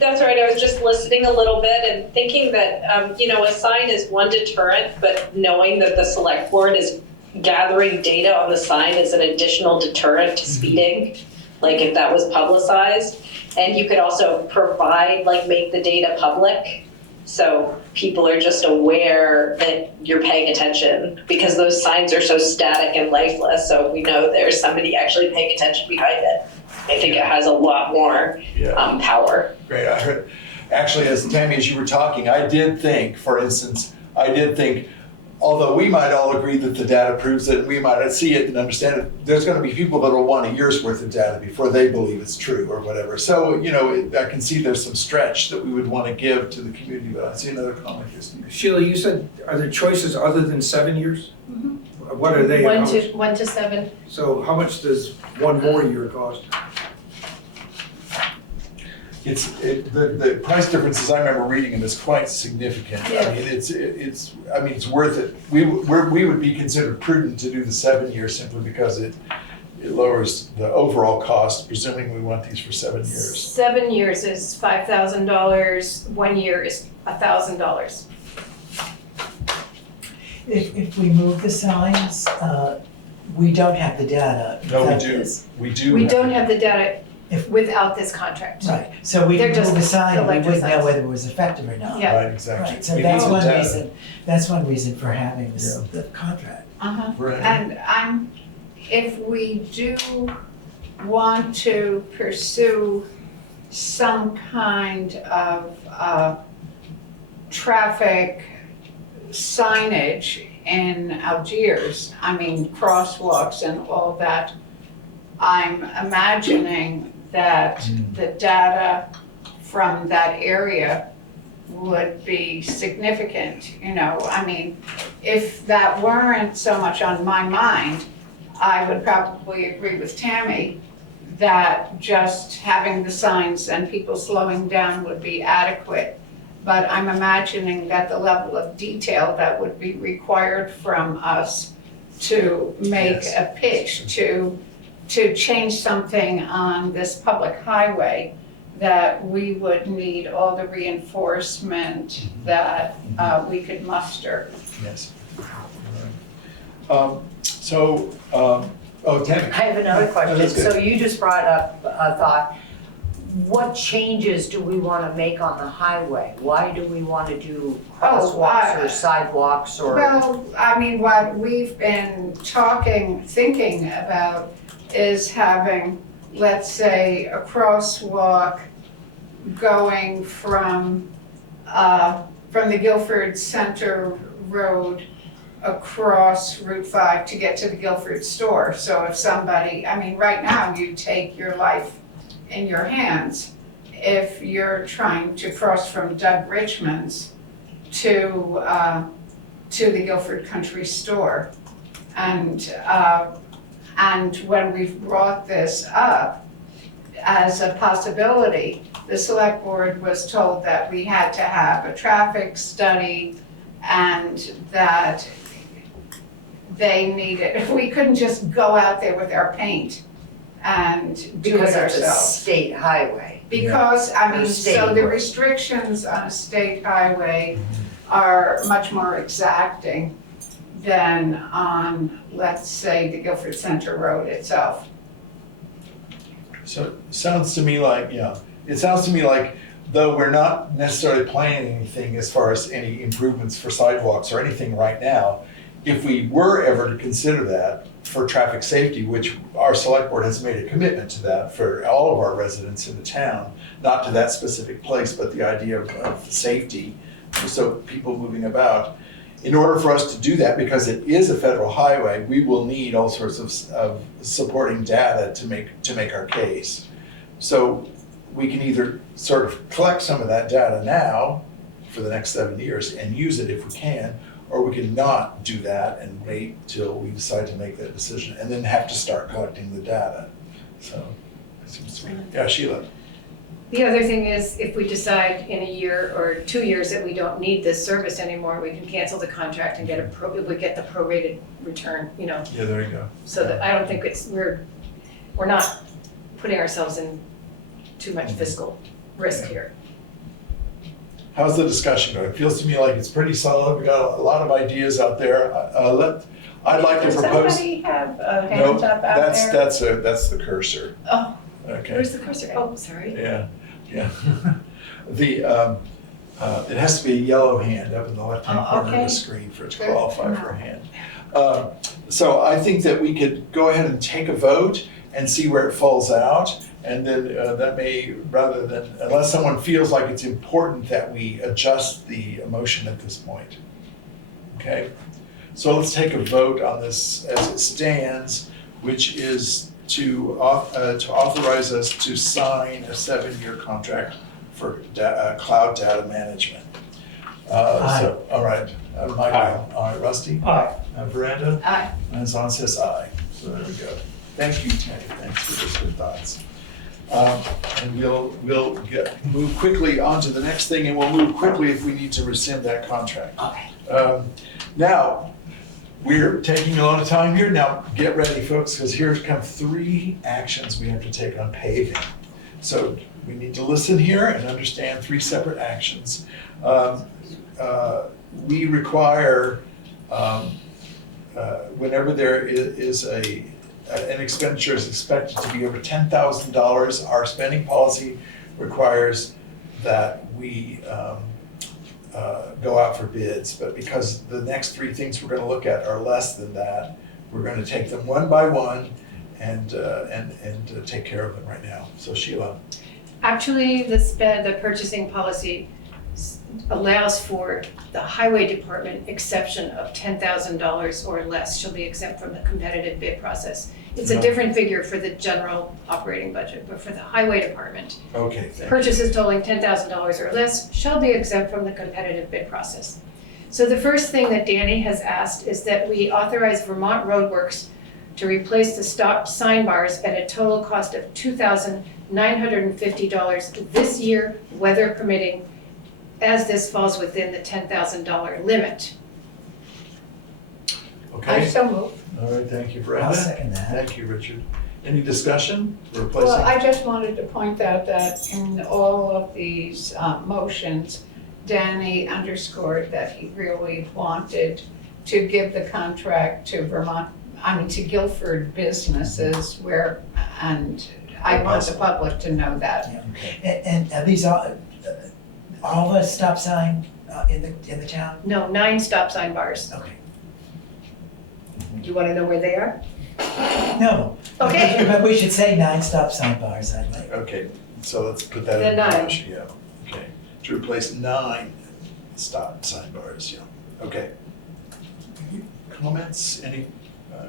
That's right, I was just listening a little bit and thinking that, a sign is one deterrent, but knowing that the select board is gathering data on the sign is an additional deterrent to speeding, like if that was publicized. And you could also provide, make the data public. So people are just aware that you're paying attention because those signs are so static and lifeless. So we know there's somebody actually paying attention behind it. I think it has a lot more power. Great, I heard, actually, as Tammy, as you were talking, I did think, for instance, although we might all agree that the data proves it, we might see it and understand it, there's gonna be people that will want a year's worth of data before they believe it's true or whatever. So, I can see there's some stretch that we would wanna give to the community, but I see another comment here, Steve. Sheila, you said, are there choices other than 7 years? What are they? 1 to 7. So how much does one more year cost? The price differences, I remember reading them, is quite significant. I mean, it's worth it. We would be considered prudent to do the 7 years simply because it lowers the overall cost, presuming we want these for 7 years. 7 years is $5,000, 1 year is $1,000. If we move the signs, we don't have the data. No, we without do. this. We don't have the data without this contract. Right, so we They're can just move the sign, we electric wouldn't know signs. whether it was effective or not. Yeah. Right, exactly. Right, so We that's need the one data. reason for having this, the contract. Right. And if we do want to pursue some kind of traffic signage in Algiers, I mean crosswalks and all that, I'm imagining that the data from that area would be significant, I mean, if that weren't so much on my mind, I would probably agree with Tammy that just having the signs and people slowing down would be adequate. But I'm imagining that the level of detail that would be required from us to make a pitch, to change something on this public highway, that we would need all the reinforcement that we could muster. Yes. Tammy. I have another question. that's good. So you just brought up a thought. What changes do we want to make on the highway? Why do we want to do crosswalks or sidewalks or? Well, I mean, what we've been thinking about is having, let's say, a crosswalk going from the Guilford Center Road across Route 5 to get to the Guilford store. So if somebody, I mean, right now you take your life in your hands. If you're trying to cross from Doug Richmond's to the Guilford Country Store. And when we've brought this up as a possibility, the select board was told that we had to have a traffic study and that they needed, we couldn't just go out there with our paint and do it Because ourselves. it's a state highway. Because, I Or mean, state so the road. restrictions on a state highway are much more exacting than on, let's say, the Guilford Center Road itself. So it sounds to me like, though we're not necessarily planning anything as far as any improvements for sidewalks or anything right now, if we were ever to consider that for traffic safety, which our select board has made a commitment to that for all of our residents in the town, not to that specific place, but the idea of safety, so people moving about. In order for us to do that, because it is a federal highway, we will need all sorts of supporting data to make our case. So we can either sort of collect some of that data now for the next 7 years and use it if we can, or we can not do that and wait till we decide to make that decision and then have to start collecting the data. So, it seems to me. Yeah, Sheila. The other thing is, if we decide in a year or 2 years that we don't need this service anymore, we can cancel the contract and we get the prorated return, Yeah, there you go. So that I don't think we're not putting ourselves in too much fiscal risk here. How's the discussion going? It feels to me like it's pretty solid. We got a lot of ideas out there. I'd like to propose. Does somebody have a Nope, hand up out there? that's the cursor. Oh, Okay. Where's the cursor? Oh, sorry. Yeah. The It has to be a yellow hand up in the left-hand Oh, corner of okay. the screen for it to Good. qualify for a hand. So I think that we could go ahead and take a vote and see where it falls out. And then that may, rather than, unless someone feels like it's important that we adjust the motion at this point. Okay? So let's take a vote on this as it stands, which is to authorize us to sign a 7-year contract for cloud data management. So, all right, Michael, Aye. all right, Rusty? Aye. Veranda? Aye. And Zon says aye. So there we go. Thank you, Tammy, thanks for those good thoughts. And we'll move quickly on to the next thing, and we'll move quickly if we need to rescind that contract. Okay. Now, we're taking a lot of time here. Now, get ready, folks, because here come 3 actions we have to take on paving. So we need to listen here and understand 3 separate actions. We require, whenever there is an expenditure is expected to be over $10,000, our spending policy requires that we go out for bids. But because the next 3 things we're gonna look at are less than that, we're gonna take them one by one and take care of them right now. So Sheila. Actually, the purchasing policy allows for the highway department exception of $10,000 or less shall be exempt from the competitive bid process. It's a different figure for the general operating budget, but for the highway department, Okay, thank you. purchases totaling $10,000 or less shall be exempt from the competitive bid process. So the first thing that Danny has asked is that we authorize Vermont Roadworks to replace the stop sign bars at a total cost of $2,950 this year, weather permitting, as this falls within the $10,000 limit. I Okay, so move. all right, thank you, I'll Brenda. second that. Thank you, Richard. Any discussion? We're Well, replacing, I just wanted to point out that in all of these motions, Danny underscored that he really wanted to give the contract to to Guilford businesses where, and I want the public to know that. And are these all the stop sign in the town? No, 9 stop sign bars. Okay. Do you want to know where they are? No. Okay. But we should say 9 stop sign bars, I'd like. okay, so let's put that The in the 9. motion, yeah. Okay, to replace 9 stop sign bars, yeah. Okay. Comments, any?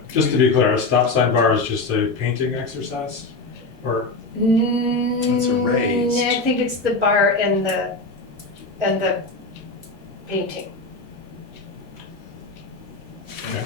Just to be clear, a stop sign bar is just a painting exercise? Or, It's a raised. I think it's the bar and the painting.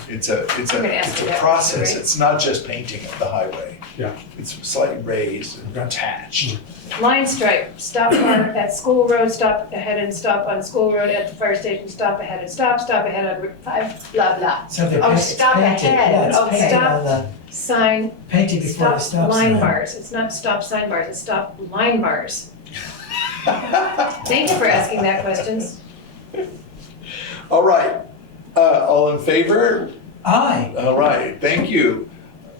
It's a I'm gonna ask you that, process, right? it's not just painting of the highway. Yeah. It's slightly raised and attached. Line stripe, stop bar at School Road, stop ahead and stop on School Road, at the fire station, stop ahead and stop ahead on Route 5, blah, blah. So they're Oh, it's stop painted. ahead. Yeah, it's Oh, painted stop. on the, Sign, painted before the stop line sign. bars. It's not stop sign bars, it's stop line bars. Thank you for asking that questions. All right, all in favor? Aye. All right, thank you.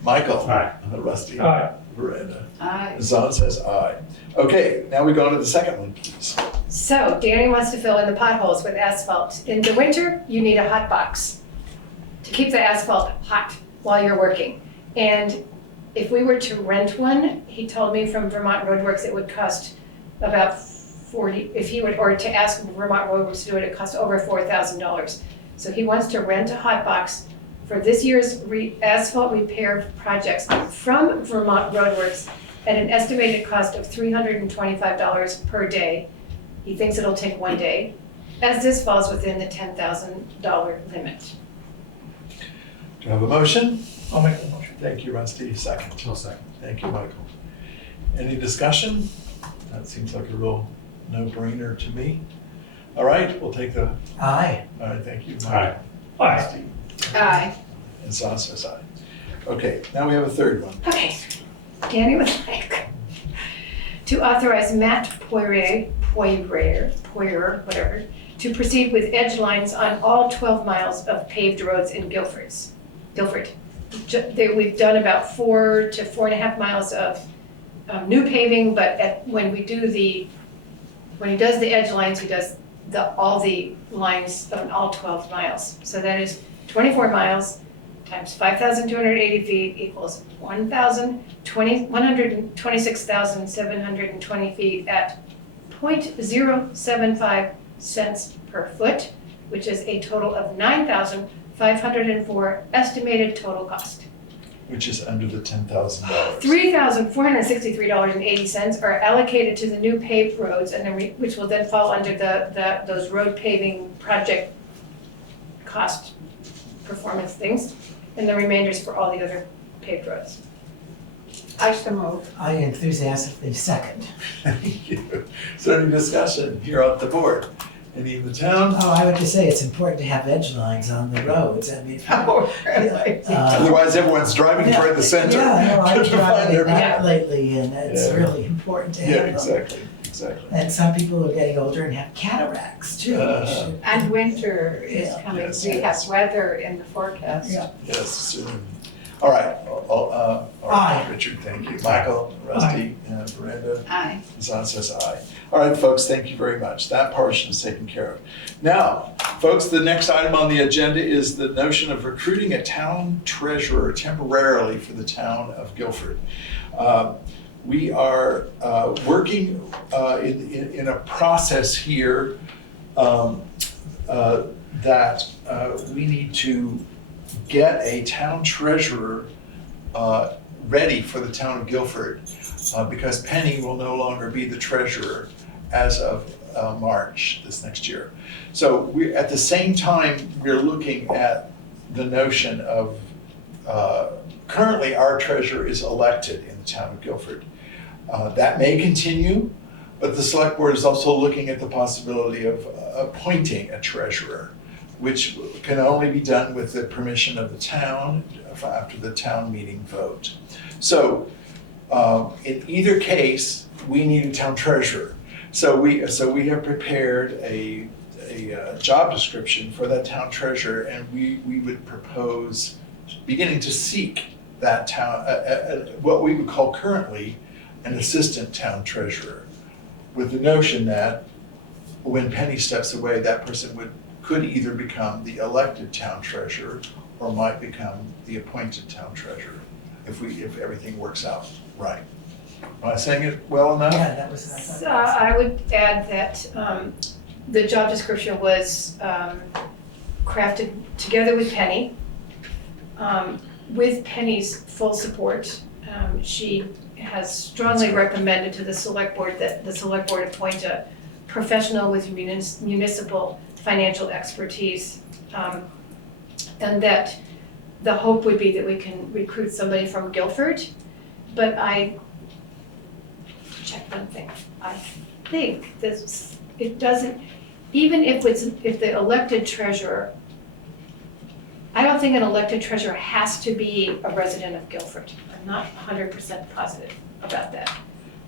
Michael? Aye. Rusty? Aye. Veranda? Aye. Zon says aye. Okay, now we go on to the second one, please. So Danny wants to fill in the potholes with asphalt. In the winter, you need a hot box to keep the asphalt hot while you're working. And if we were to rent one, he told me from Vermont Roadworks, it would cost about 40, if he would, or to ask Vermont Roadworks to do it, it costs over $4,000. So he wants to rent a hot box for this year's asphalt repair projects from Vermont Roadworks at an estimated cost of $325 per day. He thinks it'll take 1 day, as this falls within the $10,000 limit. Do you have a motion? I'll make the motion. Thank you, Rusty. Second. I'll second. Thank you, Michael. Any discussion? That seems like a real no-brainer to me. All right, we'll take the, Aye. all right, thank you, Michael. Aye. Aye. Rusty. Aye. And Zon says aye. Okay, now we have a third one. Okay, Danny would like to authorize Matt Poirier, whatever, to proceed with edge lines on all 12 miles of paved roads in Guilford. We've done about 4 to 4.5 miles of new paving, but when he does the edge lines, he does all the lines on all 12 miles. So that is 24 miles times 5,280 feet equals 126,720 feet at 0.075 cents per foot, which is a total of 9,504 estimated total cost. Which is under the $10,000. $3,463.80 are allocated to the new paved roads, and then which will then fall under those road paving project cost performance things, and the remainders for all the other paved roads. I so move. I enthusiastically second. Thank you. Is there any discussion here at the board? Any in the town? Oh, I would just say it's important to have edge lines on the roads. I mean, Otherwise, everyone's driving toward the center. Yeah, no, I've to find tried their it that lately, and it's Yeah. really important to have Yeah, them. exactly. And some people are getting older and have cataracts too. And winter is coming. Yes, We yes. have weather in the forecast. Yeah. Yes, soon. All right. All right, Aye. Richard, thank you. Michael, Rusty, Brenda, Aye. Zan says aye. All right, folks, thank you very much. That portion is taken care of. Now, folks, the next item on the agenda is the notion of recruiting a town treasurer temporarily for the town of Guilford. We are working in a process here that we need to get a town treasurer ready for the town of Guilford because Penny will no longer be the treasurer as of March this next year. So we, at the same time, we're looking at the notion of currently our treasurer is elected in the town of Guilford. That may continue, but the select board is also looking at the possibility of appointing a treasurer, which can only be done with the permission of the town after the town meeting vote. So in either case, we need a town treasurer. So we have prepared a job description for that town treasurer, and we would propose beginning to seek that town, what we would call currently an assistant town treasurer, with the notion that when Penny steps away, that person could either become the elected town treasurer or might become the appointed town treasurer if everything works out right. Am I saying it well enough? Yeah, that was, I thought. So I would add that the job description was crafted together with Penny, with Penny's full support. She has strongly recommended to the select board that the select board appoint a professional with municipal financial expertise, and that the hope would be that we can recruit somebody from Guilford. But I check one thing. I think this, it doesn't, even if the elected treasurer, I don't think an elected treasurer has to be a resident of Guilford. I'm not 100% positive about that.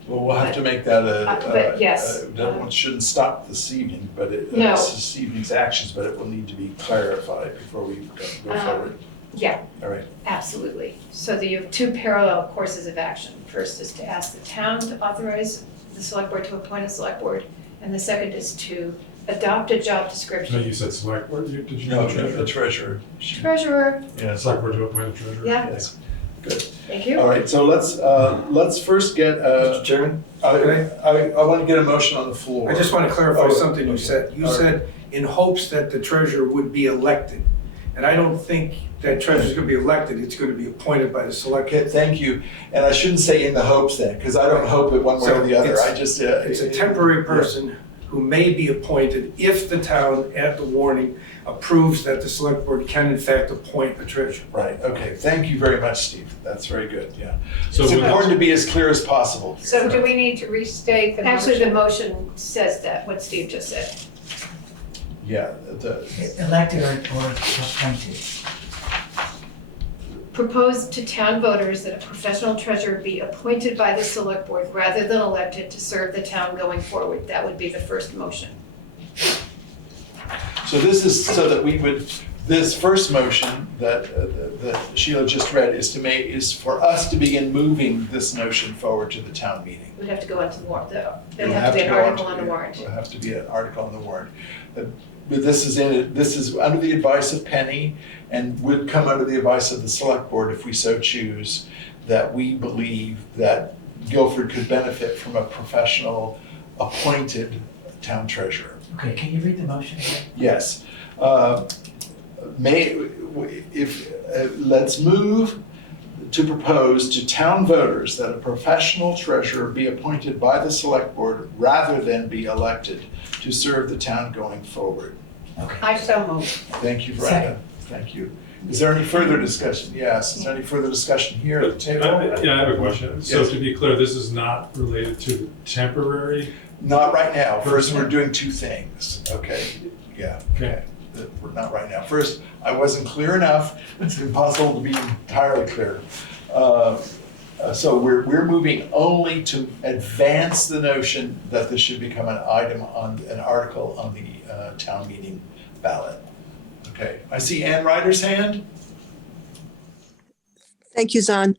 Well, we'll have to make that but yes. One shouldn't stop this evening, but No. this evening's actions, but it will need to be clarified before we go forward. Yeah, All right. absolutely. So that you have two parallel courses of action. First is to ask the town to authorize the select board to appoint a select board, and the second is to adopt a job No, description. you said select board, did you? No, mean the treasurer. Treasurer, Yeah, Select board to appoint a treasurer? yeah, Yes. Good. thank you. All right, so let's first get, Mr. Chairman, I want to get a motion on the floor. I just want to clarify Oh, something you said. You all right. said in hopes that the treasurer would be elected. And I don't think that treasurer's going to be elected, it's going to be appointed by the select. Okay, thank you. And I shouldn't say in the hopes then, because I don't hope it one way or the other. I just. It's a temporary person who may be appointed if the town, at the warning, approves that the select board can in fact appoint a treasurer. Right, okay. Thank you very much, Steve. That's very good, yeah. So It's would- important to be as clear as possible. So do we need to restate the motion? Actually, the motion says that, what Steve just said. Yeah, Elected or appointed. Propose to town voters that a professional treasurer be appointed by the select board rather than elected to serve the town going forward. That would be the first motion. so this is so that we would this first motion that Sheila just read is for us to begin moving this notion forward to the town meeting. We'd have to go into the warrant, though. There'd It'll have to be an go article onto on the warrant. It'll have to be an article on the warrant. But this is under the advice of Penny and would come under the advice of the select board if we so choose, that we believe that Guilford could benefit from a professional appointed town treasurer. Okay, can you read the motion again? Yes. Let's move to propose to town voters that a professional treasurer be appointed by the select board rather than be elected to serve the town going forward. I so move. Thank you, Brenda. Thank you. Is there any further discussion? Yes. Is there any further discussion here at the table? Yeah, I have a question. So Yes. to be clear, this is not related to the temporary? Not right now. First, we're doing two things. Okay. Yeah. Okay. We're not right now. First, I wasn't clear enough. It's impossible to be entirely clear. So we're moving only to advance the notion that this should become an article on the town meeting ballot. Okay. I see Ann Ryder's hand. Thank you, Zahn.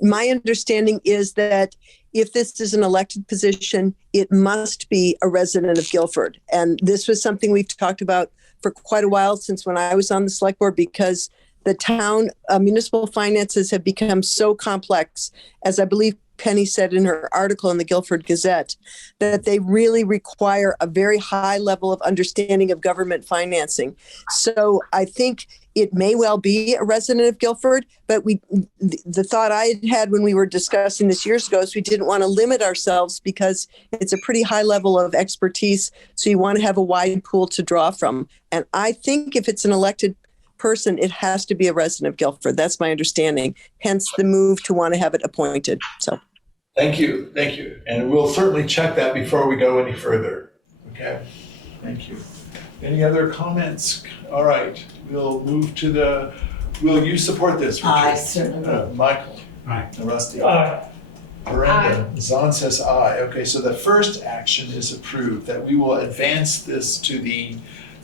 My understanding is that if this is an elected position, it must be a resident of Guilford. And this was something we've talked about for quite a while, since when I was on the select board, because the town municipal finances have become so complex, as I believe Penny said in her article in the Guilford Gazette, that they really require a very high level of understanding of government financing. So I think it may well be a resident of Guilford, but the thought I had when we were discussing this years ago is we didn't want to limit ourselves because it's a pretty high level of expertise. So you want to have a wide pool to draw from. And I think if it's an elected person, it has to be a resident of Guilford. That's my understanding. Hence the move to want to have it appointed. So. Thank you. Thank you. And we'll certainly check that before we go any further. Okay. Thank you. Any other comments? All right. We'll move to will you support this, Richard? I certainly will. Michael? Aye. Rusty? Aye. Miranda? Zahn says aye. Okay, so the first action is approved, that we will advance this to the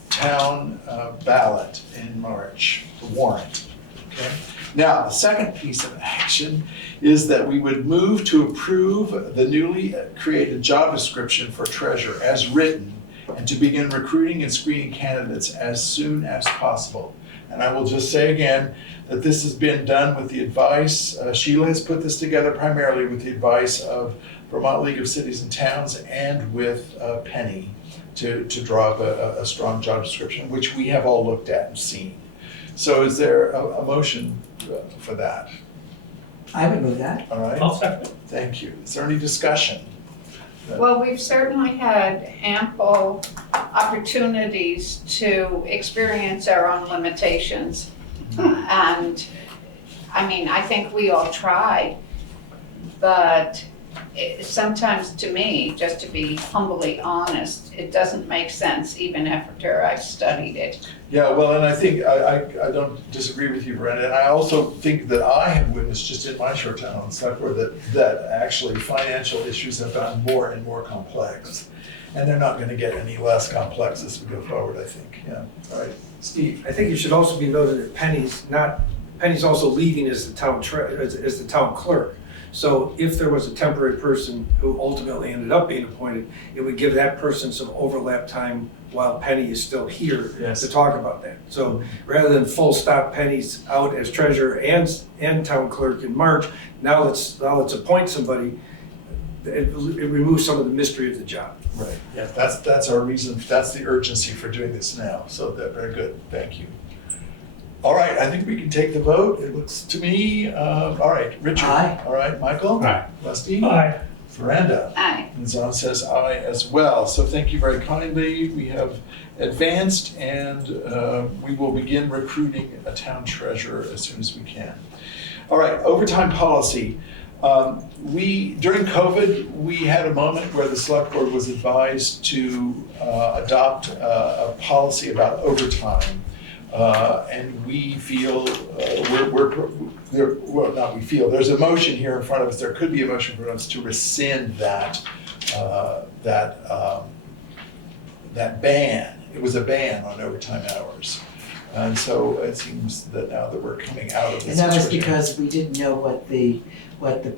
town ballot in March, the warrant. Okay. Now, the second piece of action is that we would move to approve the newly created job description for treasurer as written, and to begin recruiting and screening candidates as soon as possible. And I will just say again that this has been done with the advice, Sheila has put this together primarily with the advice of Vermont League of Cities and Towns and with Penny to draw up a strong job description, which we have all looked at and seen. So is there a motion for that? I would move that. All right. I'll second it. Thank you. Is there any discussion? Well, we've certainly had ample opportunities to experience our own limitations. And I mean, I think we all tried, but sometimes to me, just to be humbly honest, it doesn't make sense even after I've studied it. Yeah, well, and I think, I don't disagree with you, Brenda, and I also think that I have witnessed just in my short time on the select board that actually financial issues have gotten more and more complex. And they're not gonna get any less complex as we go forward, I think, yeah, all right. Steve? I think it should also be noted that Penny's also leaving as the town as the town clerk. So if there was a temporary person who ultimately ended up being appointed, it would give that person some overlap time while Penny is still here to talk about that. So rather than full stop, Penny's out as treasurer and town clerk in March, now let's appoint somebody. It removes some of the mystery of the job. Right, yeah, that's our reason, that's the urgency for doing this now, so very good, thank you. All right, I think we can take the vote, it looks to me, all right, Richard? Aye. All right, Michael? Aye. Rusty? Aye. Miranda? Aye. And Zahn says aye as well, so thank you very kindly. We have advanced and we will begin recruiting a town treasurer as soon as we can. All right, overtime policy. During COVID, we had a moment where the select board was advised to adopt a policy about overtime. And we feel, there's a motion here in front of us, there could be a motion for us to rescind that ban. It was a ban on overtime hours. And so it seems that now that we're coming out of this And that was situation. because we didn't know what the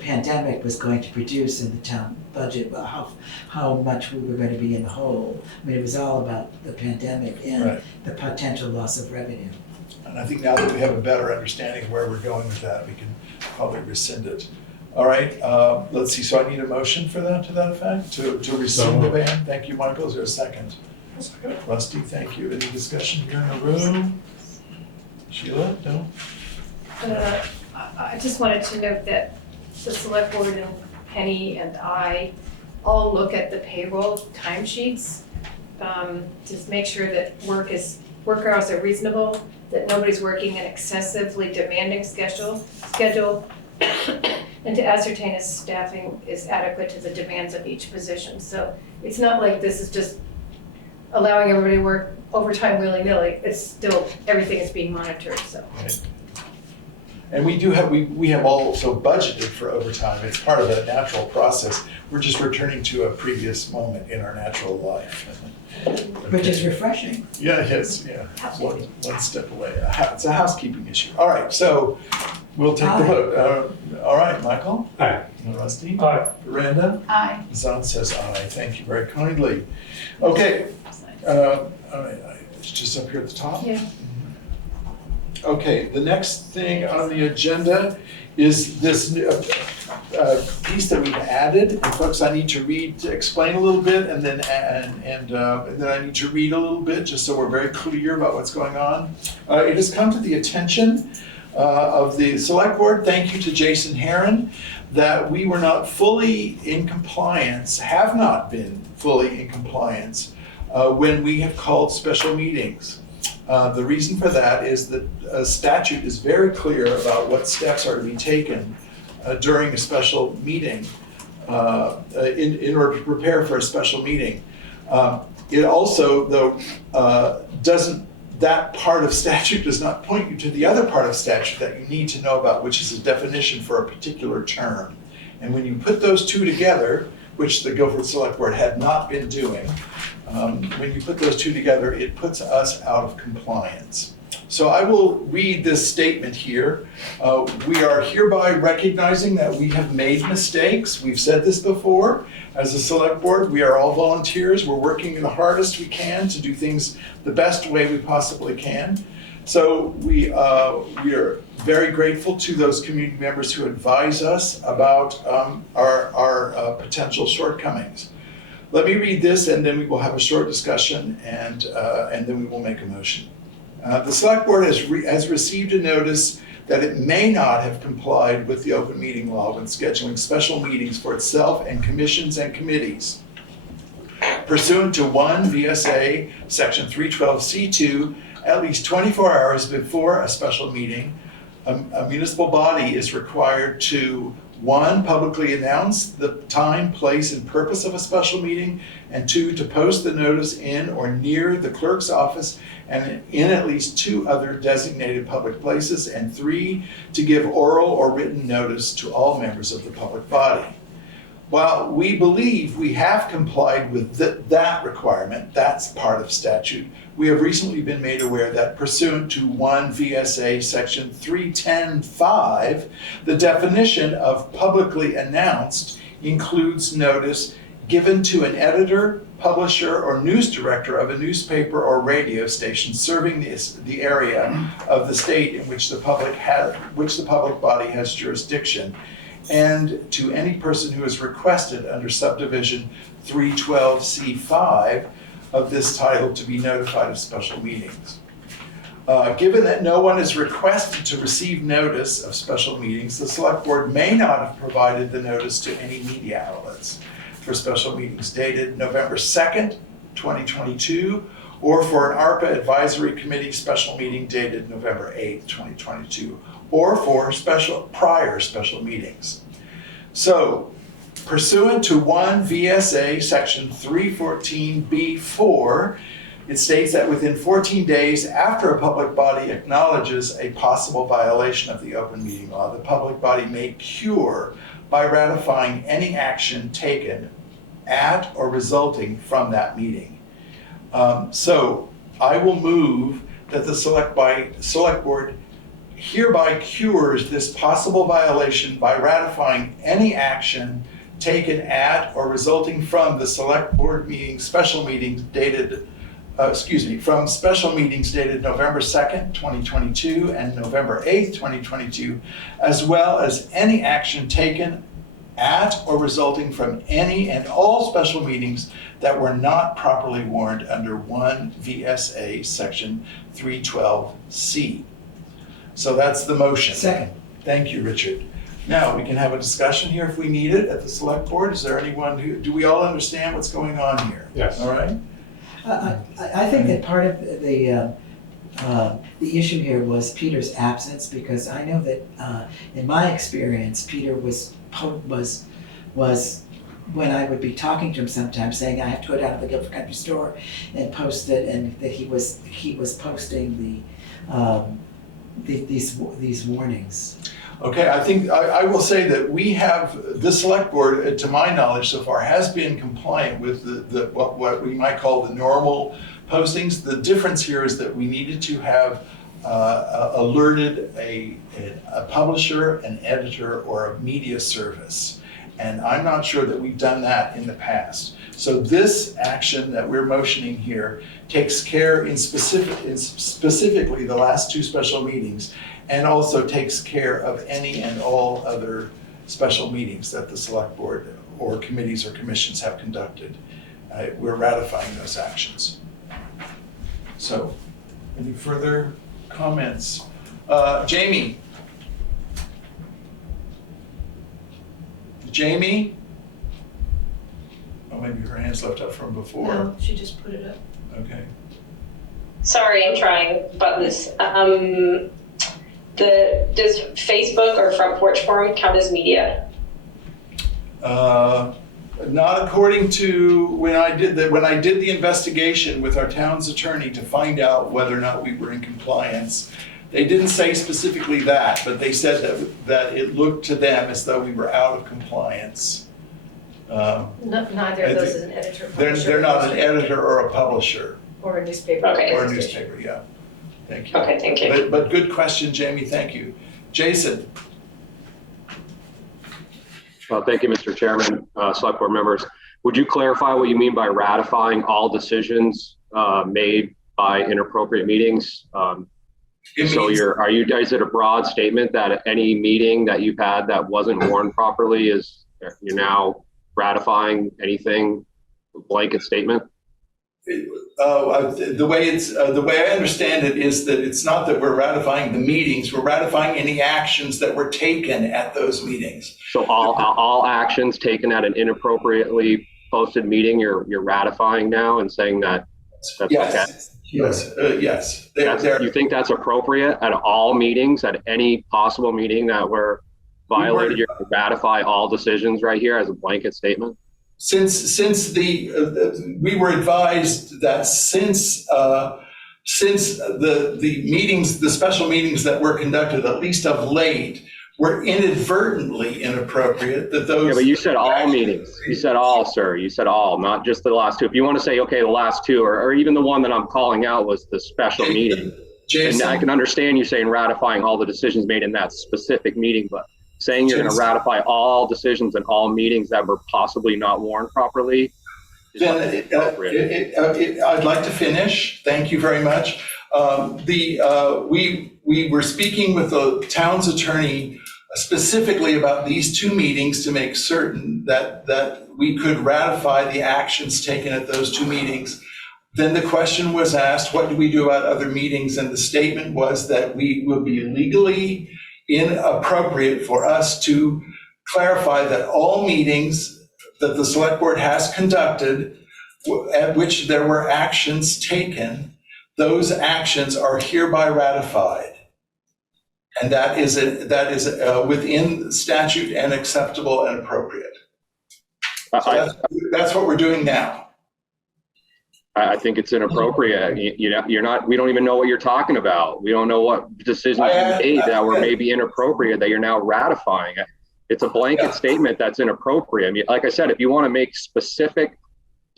pandemic was going to produce in the town budget, how much we were going to be in the hole. I mean, it was all about the pandemic and Right. the potential loss of revenue. And I think now that we have a better understanding of where we're going with that, we can probably rescind it. All right, let's see, so I need a motion for that, to that effect, to rescind the ban? Thank you, Michael, is there a second? Rusty, thank you. Any discussion here in the room? Sheila, no? I just wanted to note that the select board and Penny and I all look at the payroll timesheets. Just make sure that work hours are reasonable, that nobody's working an excessively demanding schedule, and to ascertain if staffing is adequate to the demands of each position. So it's not like this is just allowing everybody to work overtime willy-nilly. It's still, everything is being monitored, so. Right. And we do have, we have also budgeted for overtime. It's part of a natural process. We're just returning to a previous moment in our natural life. Which is refreshing. Yeah, it is, yeah. One step away. It's a housekeeping issue. All right, so we'll take the vote. All right, Michael? Aye. Rusty? Aye. Miranda? Aye. Zan says aye. Thank you very kindly. Okay, all right, it's just up here at the top? Yeah. Okay, the next thing on the agenda is this piece that we've added. And folks, I need to explain a little bit, and then I need to read a little bit, just so we're very clear about what's going on. It has come to the attention of the select board, thank you to Jason Herron, that we were not fully in compliance, have not been fully in compliance when we have called special meetings. The reason for that is that statute is very clear about what steps are to be taken during a special meeting in order to prepare for a special meeting. It also, though, that part of statute does not point you to the other part of statute that you need to know about, which is a definition for a particular term. And when you put those two together, which the Guilford Select Board had not been doing, when you put those two together, it puts us out of compliance. So I will read this statement here. We are hereby recognizing that we have made mistakes. We've said this before. As a select board, we are all volunteers. We're working the hardest we can to do things the best way we possibly can. So we are very grateful to those community members who advise us about our potential shortcomings. Let me read this, and then we will have a short discussion, and then we will make a motion. The select board has received a notice that it may not have complied with the open meeting law when scheduling special meetings for itself and commissions and committees. Pursuant to 1 V.S.A. Section 312C2, at least 24 hours before a special meeting, a municipal body is required to 1, publicly announce the time, place, and purpose of a special meeting, and 2, to post the notice in or near the clerk's office and in at least 2 other designated public places, and 3, to give oral or written notice to all members of the public body. While we believe we have complied with that requirement, that's part of statute, we have recently been made aware that pursuant to 1 V.S.A. Section 310.5, the definition of publicly announced includes notice given to an editor, publisher, or news director of a newspaper or radio station serving the area of the state in which the public body has jurisdiction, and to any person who is requested under subdivision 312C5 of this title to be notified of special meetings. Given that no one is requested to receive notice of special meetings, the select board may not have provided the notice to any media outlets for special meetings dated November 2nd, 2022, or for an ARPA advisory committee special meeting dated November 8th, 2022, or for prior special meetings. So, pursuant to 1 V.S.A. Section 314B4, it states that within 14 days after a public body acknowledges a possible violation of the open meeting law, the public body may cure by ratifying any action taken at or resulting from that meeting. So I will move that the Select Board hereby cures this possible violation by ratifying any action taken at or resulting from the Select Board meeting, special meetings dated, from special meetings dated November 2nd, 2022 and November 8th, 2022, as well as any action taken at or resulting from any and all special meetings that were not properly warned under 1 V.S.A. Section 312C. So that's the motion. Second. Thank you, Richard. Now, we can have a discussion here if we need it at the Select Board. Is there anyone who, do we all understand what's going on here? Yes. All right? I think that part of the issue here was Peter's absence, because I know that in my experience, Peter was when I would be talking to him sometimes, saying I have to go down to the Guilford Country Store and post it, and that he was posting these warnings. Okay, I think I will say that we have, the Select Board, to my knowledge so far, has been compliant with the what we might call the normal postings. The difference here is that we needed to have alerted a publisher, an editor, or a media service. And I'm not sure that we've done that in the past. So this action that we're motioning here takes care specifically the last two special meetings, and also takes care of any and all other special meetings that the Select Board or committees or commissions have conducted. We're ratifying those actions. So, any further comments? Jamie? Jamie? Oh, maybe her hand's left up from before. No, she just put it up. Okay. Sorry, I'm trying buttons. Does Facebook or Front Porch Forum count as media? Not according to when I did the investigation with our town's attorney to find out whether or not we were in compliance. They didn't say specifically that, but they said that it looked to them as though we were out of compliance. Neither of those is an editor. They're not an editor or a publisher. Or a newspaper. Okay. Or a newspaper, yeah. Thank you. Okay, thank you. But good question, Jamie, thank you. Jason? Well, thank you, Mr. Chairman, Select Board members. Would you clarify what you mean by ratifying all decisions made by inappropriate meetings? Are you guys at a broad statement that any meeting that you've had that wasn't warned properly you're now ratifying anything, blanket statement? The way I understand it is that it's not that we're ratifying the meetings, we're ratifying any actions that were taken at those meetings. So all actions taken at an inappropriately posted meeting, you're ratifying now and saying that's yes. okay? Yes. You think that's appropriate at all meetings, at any possible meeting that were violated? You're going to ratify all decisions right here as a blanket statement? Since we were advised that since the meetings, the special meetings that were conducted, at least of late, were inadvertently inappropriate, that those. Yeah, but you said all meetings. You said all, sir. You said all, not just the last two. If you want to say, okay, the last two, or even the one that I'm calling out was the special meeting. Jason, and I can understand you saying ratifying all the decisions made in that specific meeting, but saying you're going to ratify all decisions and all meetings that were possibly not warned properly. Then I'd like to finish. Thank you very much. We were speaking with the town's attorney specifically about these two meetings to make certain that we could ratify the actions taken at those two meetings. Then the question was asked, what do we do about other meetings? And the statement was that we will be legally inappropriate for us to clarify that all meetings that the Select Board has conducted at which there were actions taken, those actions are hereby ratified. And that is within statute and acceptable and appropriate. So that's what we're doing now. I think it's inappropriate. You're not. We don't even know what you're talking about. We don't know what decisions you made that were maybe inappropriate that you're now ratifying. It's a blanket statement that's inappropriate. I mean, like I said, if you want to make specific,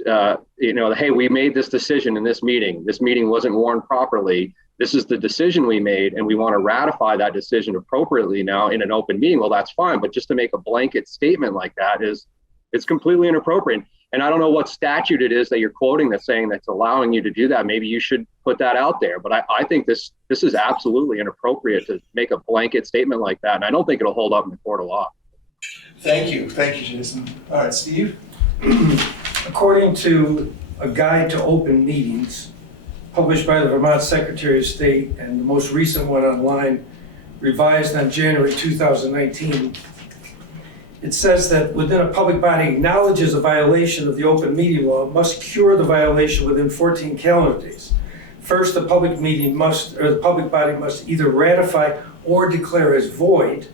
hey, we made this decision in this meeting. This meeting wasn't warned properly. this is the decision we made and we want to ratify that decision appropriately now in an open meeting, well, that's fine. But just to make a blanket statement like that it's completely inappropriate. And I don't know what statute it is that you're quoting that's saying that's allowing you to do that. Maybe you should put that out there. But I think this is absolutely inappropriate to make a blanket statement like that. And I don't think it'll hold up in the court of law. Thank you, Jason. All right, Steve? According to a guide to open meetings published by the Vermont Secretary of State, and the most recent one online, revised on January 2019, it says that within a public body acknowledges a violation of the open meeting law must cure the violation within 14 calendar days. First, the public body must either ratify or declare as void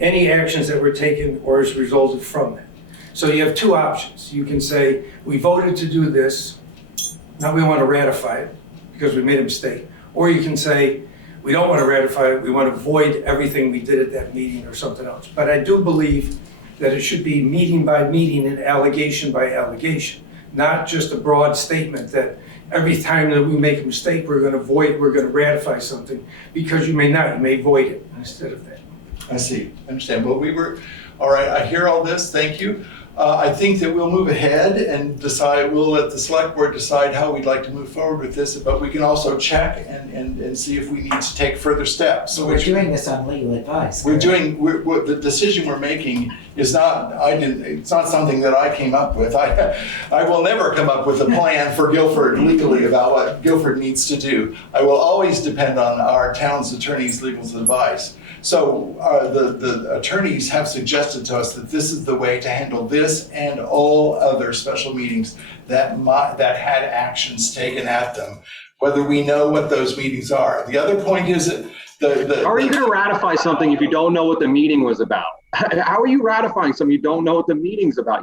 any actions that were taken or as resulted from that. So you have two options. You can say, we voted to do this, now we want to ratify it because we made a mistake. Or you can say, we don't want to ratify it, we want to void everything we did at that meeting or something else. But I do believe that it should be meeting by meeting and allegation by allegation, not just a broad statement that every time that we make a mistake, we're going to ratify something, because you may not, you may void it instead of that. I see, I understand. Well, all right, I hear all this, thank you. I think that we'll move ahead and we'll let the select board decide how we'd like to move forward with this, but we can also check and see if we need to take further steps. So we're doing this on legal advice. The decision we're making is it's not something that I came up with. I will never come up with a plan for Guilford legally about what Guilford needs to do. I will always depend on our town's attorney's legal advice. So the attorneys have suggested to us that this is the way to handle this and all other special meetings that had actions taken at them, whether we know what those meetings are. The other point is that how are you going to ratify something if you don't know what the meeting was about? How are you ratifying something you don't know what the meeting's about?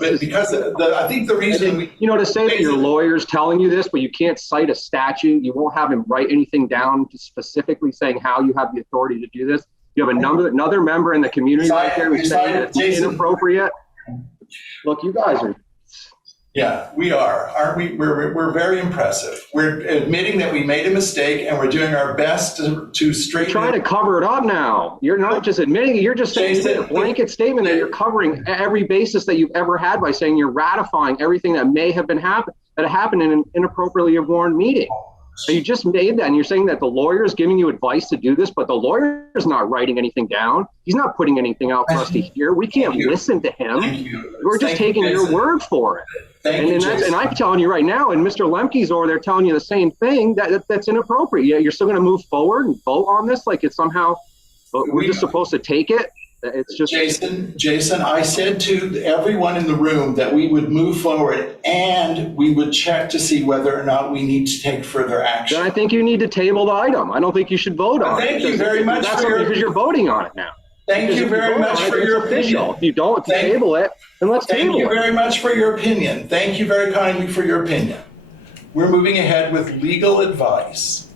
Because I think the reason to say that your lawyer's telling you this, but you can't cite a statute, you won't have him write anything down specifically saying how you have the authority to do this. You have another member in the community right there who's saying that it's inappropriate. Look, you guys are. Yeah, we are, aren't we? We're very impressive. We're admitting that we made a mistake and we're doing our best to straighten. You're trying to cover it up now. You're not just admitting it, you're just saying a blanket statement that you're covering every basis that you've ever had by saying you're ratifying everything that may have happened in an inappropriately warned meeting. So you just made that, and you're saying that the lawyer is giving you advice to do this, but the lawyer is not writing anything down. He's not putting anything out for us to hear. We can't listen to him. We're just taking your word for it. And I'm telling you right now, and Mr. Lemke's over there telling you the same thing, that's inappropriate. Yeah, you're still going to move forward and vote on this like it's somehow, we're just supposed to take it. It's just Jason, I said to everyone in the room that we would move forward and we would check to see whether or not we need to take further action. Then I think you need to table the item. I don't think you should vote on it. Thank you very much because you're voting on it now. Thank you very much for your opinion. If you don't table it, then let's table it. Thank you very much for your opinion. Thank you very kindly for your opinion. We're moving ahead with legal advice.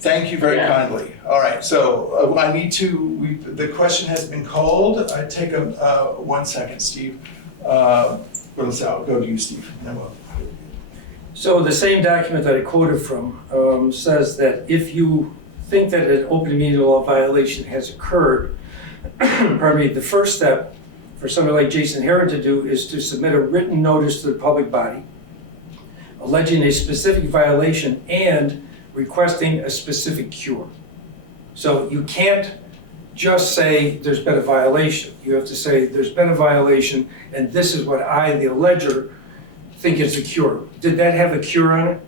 Thank you very kindly. All right, so I need to, the question has been called. I take 1 second, Steve. I'll go to you, Steve. So the same document that I quoted from says that if you think that an open meeting law violation has occurred, pardon me, the first step for somebody like Jason Herron to do is to submit a written notice to the public body alleging a specific violation and requesting a specific cure. So you can't just say there's been a violation. You have to say there's been a violation and this is what I, the alleger, think is a cure. Did that have a cure on it?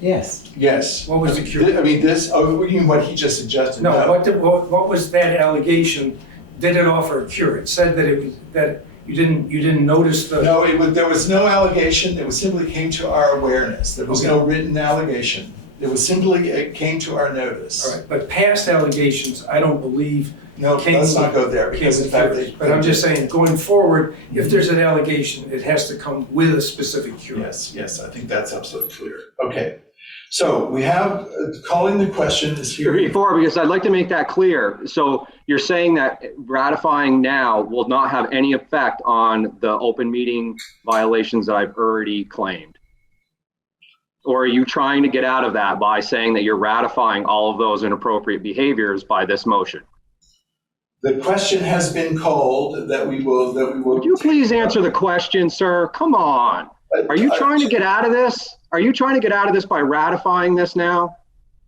Yes. Yes. What was the cure? You mean what he just suggested? No, what was that allegation? Did it offer a cure? It said that you didn't notice the. No, there was no allegation. It simply came to our awareness. There was no written allegation. It came to our notice. All right, but past allegations, I don't believe. No, let's not go there because in fact. But I'm just saying, going forward, if there's an allegation, it has to come with a specific cure. Yes, I think that's absolutely clear. Okay, so we have calling the question is here. Because I'd like to make that clear. So you're saying that ratifying now will not have any effect on the open meeting violations that I've already claimed. Or are you trying to get out of that by saying that you're ratifying all of those inappropriate behaviors by this motion? The question has been called that we will. Would you please answer the question, sir? Come on. Are you trying to get out of this? Are you trying to get out of this by ratifying this now?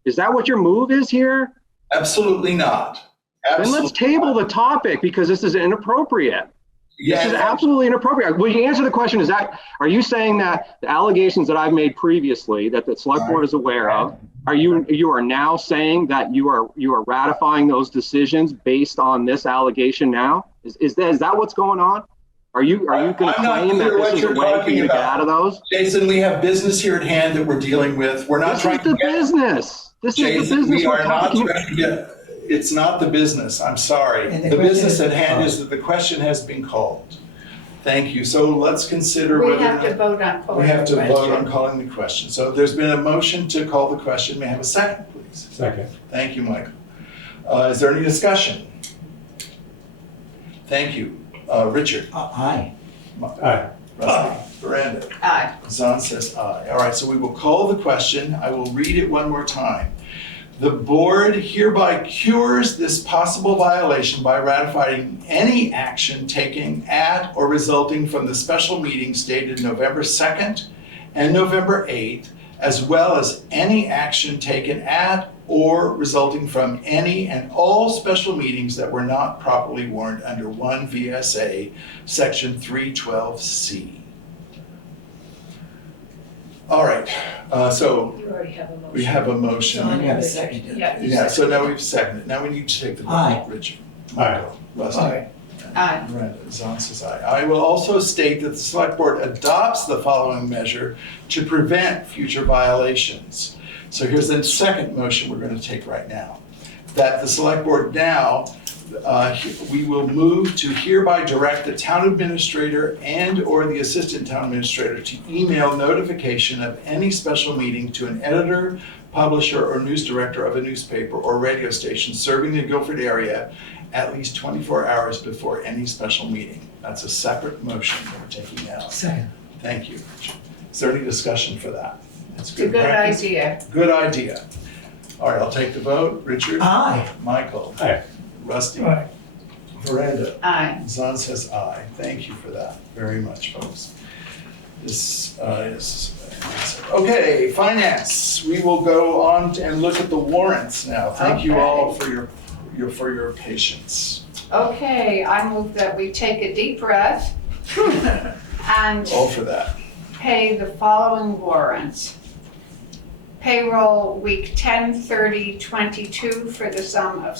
Is that what your move is here? Absolutely not. Absolutely. Then let's table the topic because this is inappropriate. Yeah, this is absolutely inappropriate. Will you answer the question? Are you saying that the allegations that I've made previously that the select board is aware of, you are now saying that you are ratifying those decisions based on this allegation now? Is that what's going on? Are you going to claim that this is a way for you to get out of those? Jason, we have business here at hand that we're dealing with. We're not trying to get business. This Jason, is the business we are we're not talking trying to get. It's not the business. I'm sorry. The business at hand is that the question has been called. Thank you. So let's consider We whether have to vote on calling we have to the vote question. on calling the question. So there's been a motion to call the question. May I have a second, please? Second. Thank you, Michael. Is there any discussion? Thank you. Richard? Aye. Aye. Rusty? Miranda? Aye. Zahn says aye. All right, so we will call the question. I will read it one more time. The board hereby cures this possible violation by ratifying any action taken at or resulting from the special meetings dated November 2nd and November 8th, as well as any action taken at or resulting from any and all special meetings that were not properly warned under 1 V.S.A. Section 312C. All right, so You already have a motion. we have a motion. We have a second. Yeah, so now we've seconded. Now we need to take the vote. Aye. Richard? Aye. Michael? Rusty? Aye. Aye. Miranda? Zahn says aye. I will also state that the select board adopts the following measure to prevent future violations. So here's the second motion we're going to take right now. That the select board now, we will move to hereby direct the town administrator and or the assistant town administrator to email notification of any special meeting to an editor, publisher, or news director of a newspaper or radio station serving the Guilford area at least 24 hours before any special meeting. That's a separate motion that we're taking now. Second. Thank you. Is there any discussion for that? It's a good practice. idea. Good idea. All right, I'll take the vote. Richard? Aye. Michael? Aye. Rusty? Aye. Miranda? Aye. Zahn says aye. Thank you for that very much, folks. This is, okay, finance. We will go on and look at the warrants now. Thank you all for your patience. Okay, I move that we take a deep breath and All for that. pay the following warrants. Payroll week 10/30/22 for the sum of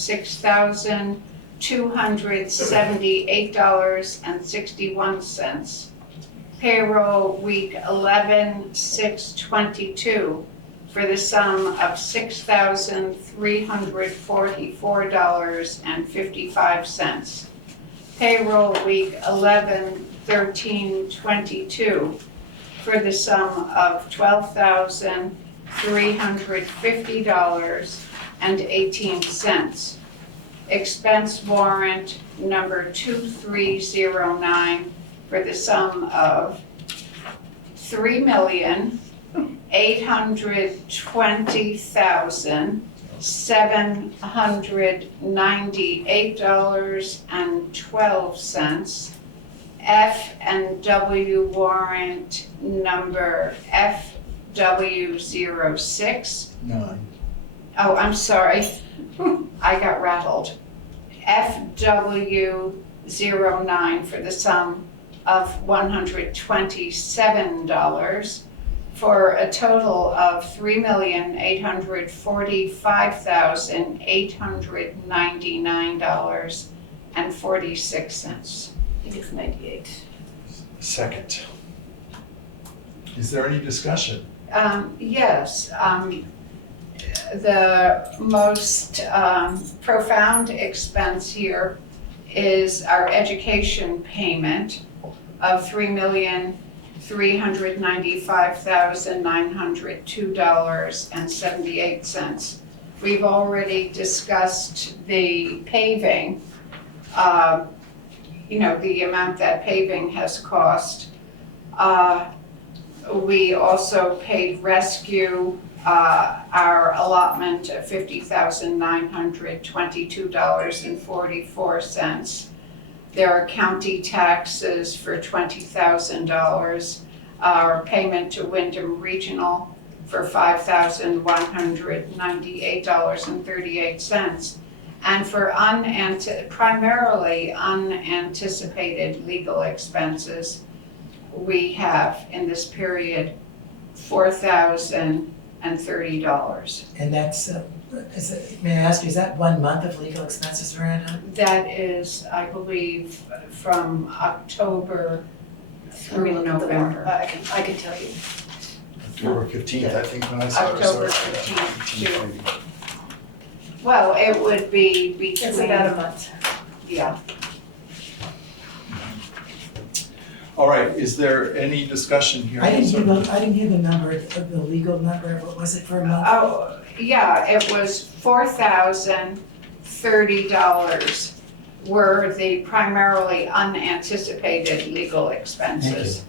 $6,278.61. Payroll week 11/6/22 for the sum of $6,344.55. Payroll week 11/13/22 for the sum of $12,350.18. Expense warrant number 2309 for the sum of $3,820,798.12. F and W warrant number FW06. 9. Oh, I'm sorry. I got rattled. FW09 for the sum of $127 for a total of $3,845,899.46. I think it's 98. Second. Is there any discussion? Yes. The most profound expense here is our education payment of $3,395,902.78. We've already discussed the paving, the amount that paving has cost. We also paid rescue our allotment of $50,922.44. There are county taxes for $20,000. Our payment to Wyndham Regional for $5,198.38. And for primarily unanticipated legal expenses, we have in this period $4,030. And that's, may I ask you, is that 1 month of legal expenses, Miranda? That is, I believe, from October through November. I can tell you. October 15th, I think, when I saw it. October 15th to, well, it would be between. It's about a month. Yeah. All right, is there any discussion here? I didn't hear the number, the legal number, what was it for a month? Oh, yeah, it was $4,030 were the primarily unanticipated legal expenses.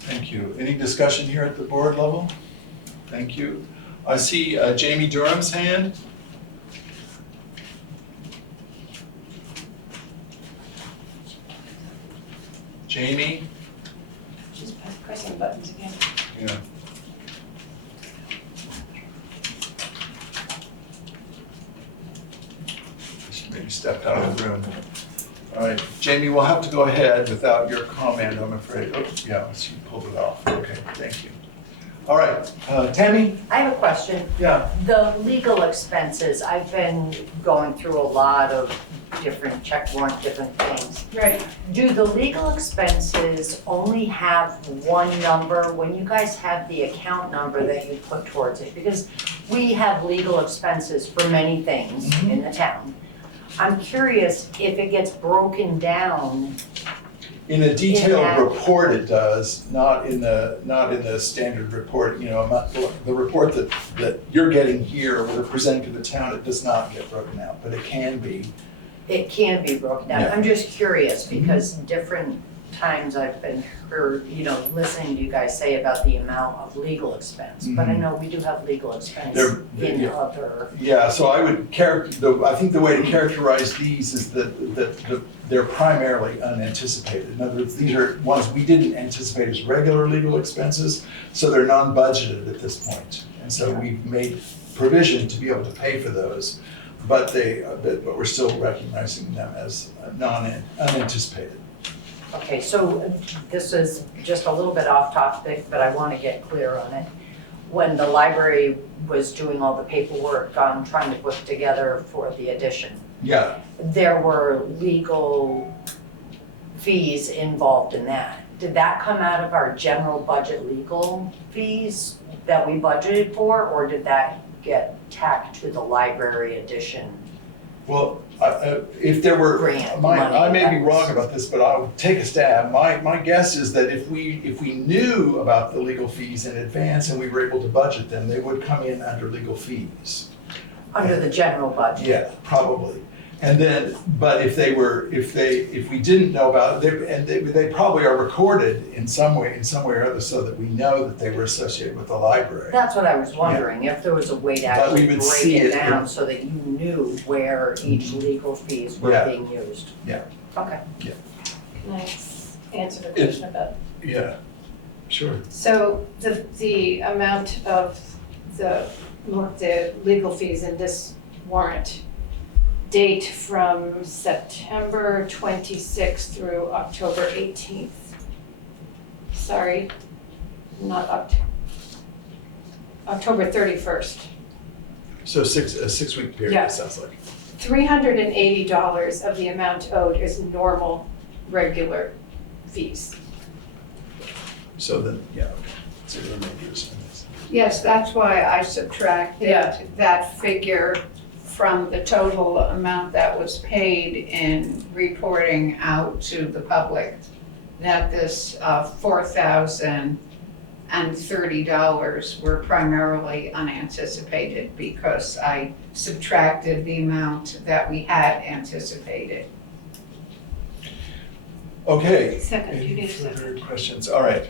Thank you. Any discussion here at the board level? Thank you. I see Jamie Durham's hand. Jamie? Just pressing buttons again. Yeah. She maybe stepped out of the room. All right, Jamie, we'll have to go ahead without your comment, I'm afraid. Oh, yeah, she pulled it off. Okay, thank you. All right, Tammy? I have a question. Yeah. The legal expenses, I've been going through a lot of different check warrant, different things. Right. Do the legal expenses only have one number when you guys have the account number that you put towards it? Because we have legal expenses for many things in the town. I'm curious if it gets broken down. In a detailed report, it does, not in the standard report. You know, the report that you're getting here, we're presenting to the town, it does not get broken out, but it can be. It can be broken down. Yeah. I'm just curious because different times I've been heard, listening to you guys say about the amount of legal expense. But I know we do have legal expense in other. Yeah, so I would I think the way to characterize these is that they're primarily unanticipated. In other words, these are ones we didn't anticipate as regular legal expenses, so they're non-budgeted at this point. And so we've made provision to be able to pay for those, but we're still recognizing them as unanticipated. Okay, so this is just a little bit off topic, but I want to get clear on it. When the library was doing all the paperwork on trying to put together for the addition, there were legal fees involved in that. Did that come out of our general budget legal fees that we budgeted for, or did that get tacked to the library addition? Well, if there were, I may be wrong about this, but I'll take a stab. My guess is that if we knew about the legal fees in advance and we were able to budget them, they would come in under legal fees. Under the general budget? Yeah, probably. And then, but if we didn't know about it, they probably are recorded in some way or other so that we know that they were associated with the library. That's what I was wondering, if there was a way to actually break it down so that you knew where each legal fees were being used. Yeah. Okay. Yeah. Can I answer the question about? Yeah, sure. So the amount of the legal fees in this warrant date from September 26th through October 18th. Sorry, not October 31st. So a 6 week period, Yeah. it sounds like. $380 of the amount owed is normal, regular fees. So then, yeah, okay. So there may be this. Yes, that's why I subtracted that figure from the total amount that was paid in reporting out to the public, that this $4,030 were primarily unanticipated because I subtracted the amount that we had anticipated. Okay. Second, you Any did further second. questions? All right.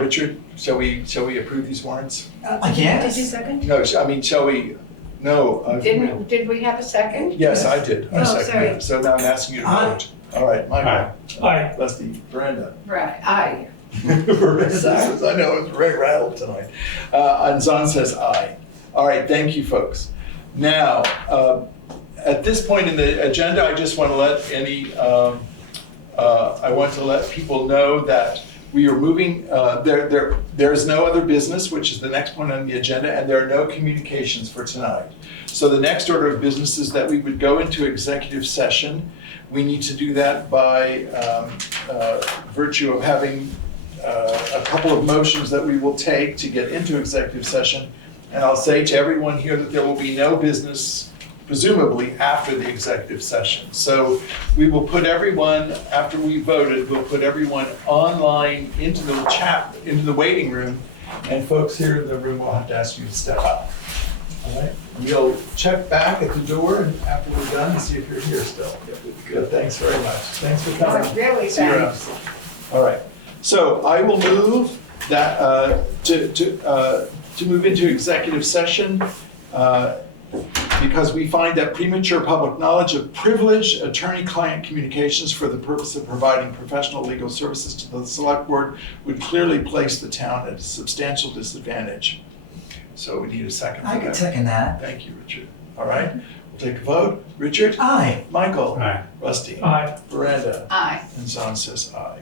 Richard, shall we approve these warrants? Yes. Did you second? No, I mean, shall we? No. Did we have a second? Yes, I did. I Oh, seconded sorry. it. So now I'm asking you to Aye. vote. All right, Michael. Aye. Rusty, Brenda. Right, aye. Brenda says, I know, it's very rattled tonight. And Zon says aye. All right, thank you, folks. Now, at this point in the agenda, I just want to let people know that we are moving, there's no other business, which is the next point on the agenda, and there are no communications for tonight. So the next order of business is that we would go into executive session. We need to do that by virtue of having a couple of motions that we will take to get into executive session. And I'll say to everyone here that there will be no business, presumably, after the executive session. So we will put everyone, after we voted, we'll put everyone online into the waiting room, and folks here in the room will have to ask you to step up. All right? We'll check back at the door and after we're done and see if you're here still. Good, thanks very much. Thanks for coming. Oh, really, See you around. thanks. All right. So I will move that to move into executive session because we find that premature public knowledge of privileged attorney-client communications for the purpose of providing professional legal services to the select board would clearly place the town at a substantial disadvantage. So we need a second. I can second that. Thank you, Richard. All right, we'll take a vote. Richard? Aye. Michael? Aye. Rusty? Aye. Miranda? Aye. And Zon says aye.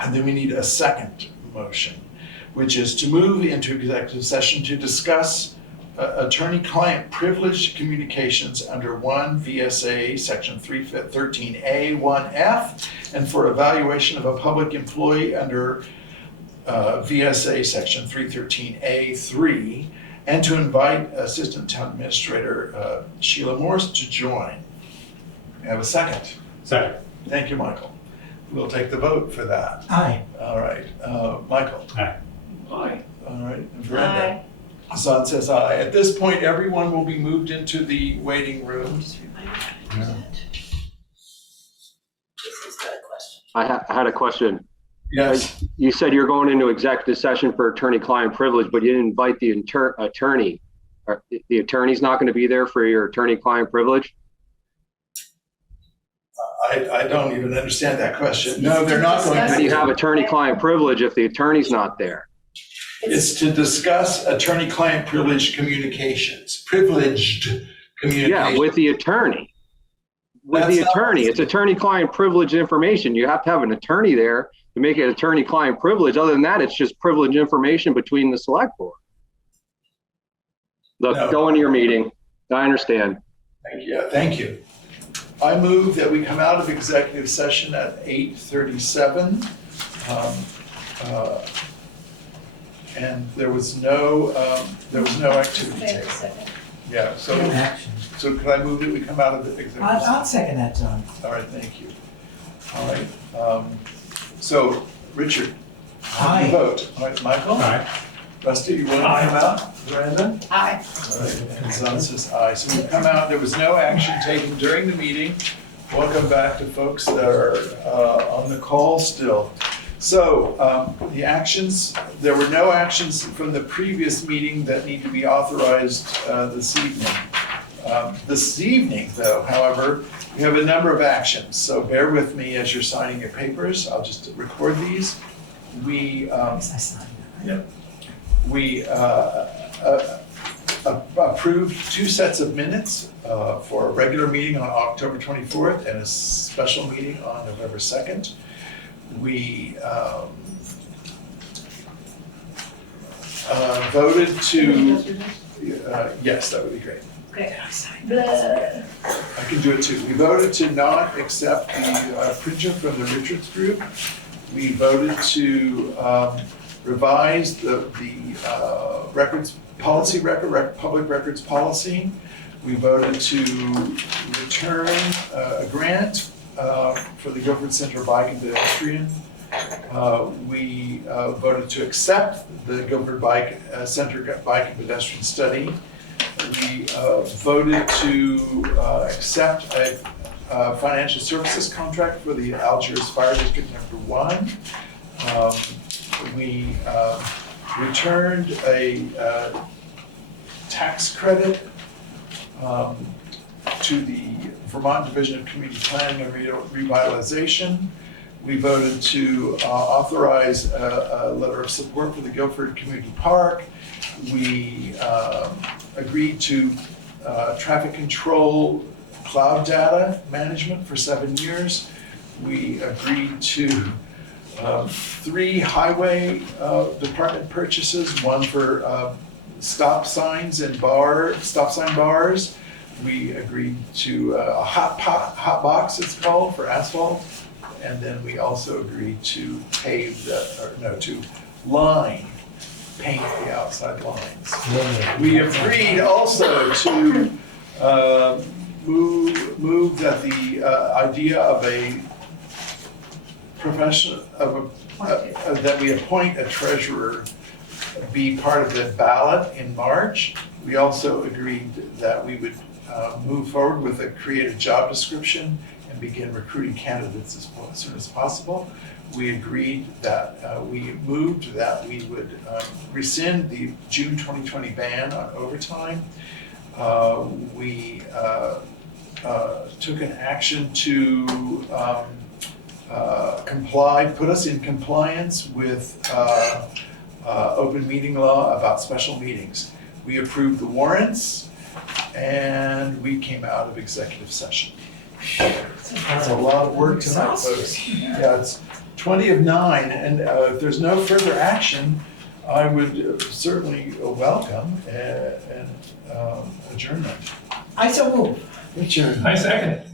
And then we need a second motion, which is to move into executive session to discuss attorney-client privileged communications under 1 V.S.A. section 313A 1F, and for evaluation of a public employee under V.S.A. section 313A 3, and to invite Assistant Town Administrator Sheila Morse to join. May I have a second? Second. Thank you, Michael. We'll take the vote for that. Aye. All right, Michael? Aye. Aye. All right, and Brenda? Zon says aye. At this point, everyone will be moved into the waiting room. I had a question. Yes. You said you're going into executive session for attorney-client privilege, but you didn't invite the attorney. The attorney's not going to be there for your attorney-client privilege? I don't even understand that question. No, they're not going How do you to. have attorney-client privilege if the attorney's not there? It's to discuss attorney-client privileged communications. Privileged communications. Yeah, with the attorney. With the attorney. It's attorney-client privilege information. You have to have an attorney there to make it attorney-client privilege. Other than that, it's just privileged information between the select board. Look, No. Go into your meeting. I understand. Thank you. I move that we come out of executive session at 8:37. And there was no activity taken. Yeah, so, No action. so could I move that we come out of the executive session? I'll second that, John. All right, thank you. All right, so Richard, how do you Aye. vote? All right, Michael? Aye. Rusty, you want to Aye. come out? Miranda? Aye. All right, and Zon says aye. So we come out, there was no action taken during the meeting. Welcome back to folks that are on the call still. So the actions, there were no actions from the previous meeting that need to be authorized this evening. This evening, though, however, we have a number of actions. So bear with me as you're signing your papers. I'll just record these. We approved 2 sets of minutes for a regular meeting on October 24th and a special meeting on November 2nd. We voted to, yes, that would be great. Okay. I can do it too. We voted to not accept the printer from the Richards Group. We voted to revise the records policy, public records policy. We voted to return a grant for the Guilford Center Bike and Pedestrian. We voted to accept the Guilford Center Bike and Pedestrian study. We voted to accept a financial services contract for the Algiers Fire District Number 1. We returned a tax credit to the Vermont Division of Community Planning and Revitalization. We voted to authorize a letter of support for the Guilford Community Park. We agreed to traffic control cloud data management for 7 years. We agreed to 3 highway department purchases, one for stop signs and stop sign bars. We agreed to a hot box, it's called, for asphalt. And then we also agreed to paint the outside lines. We agreed also to move that the idea of a profession, that we appoint a treasurer be part of the ballot in March. We also agreed that we would move forward with a creative job description and begin recruiting candidates as soon as possible. We agreed that we would rescind the June 2020 ban on overtime. We took an action to put us in compliance with open meeting law about special meetings. We approved the warrants and we came out of executive session. That's a lot of work tonight, folks. Yeah, it's 20 of 9, and if there's no further action, I would certainly welcome an adjournment. I so move. Adjournment. I second it.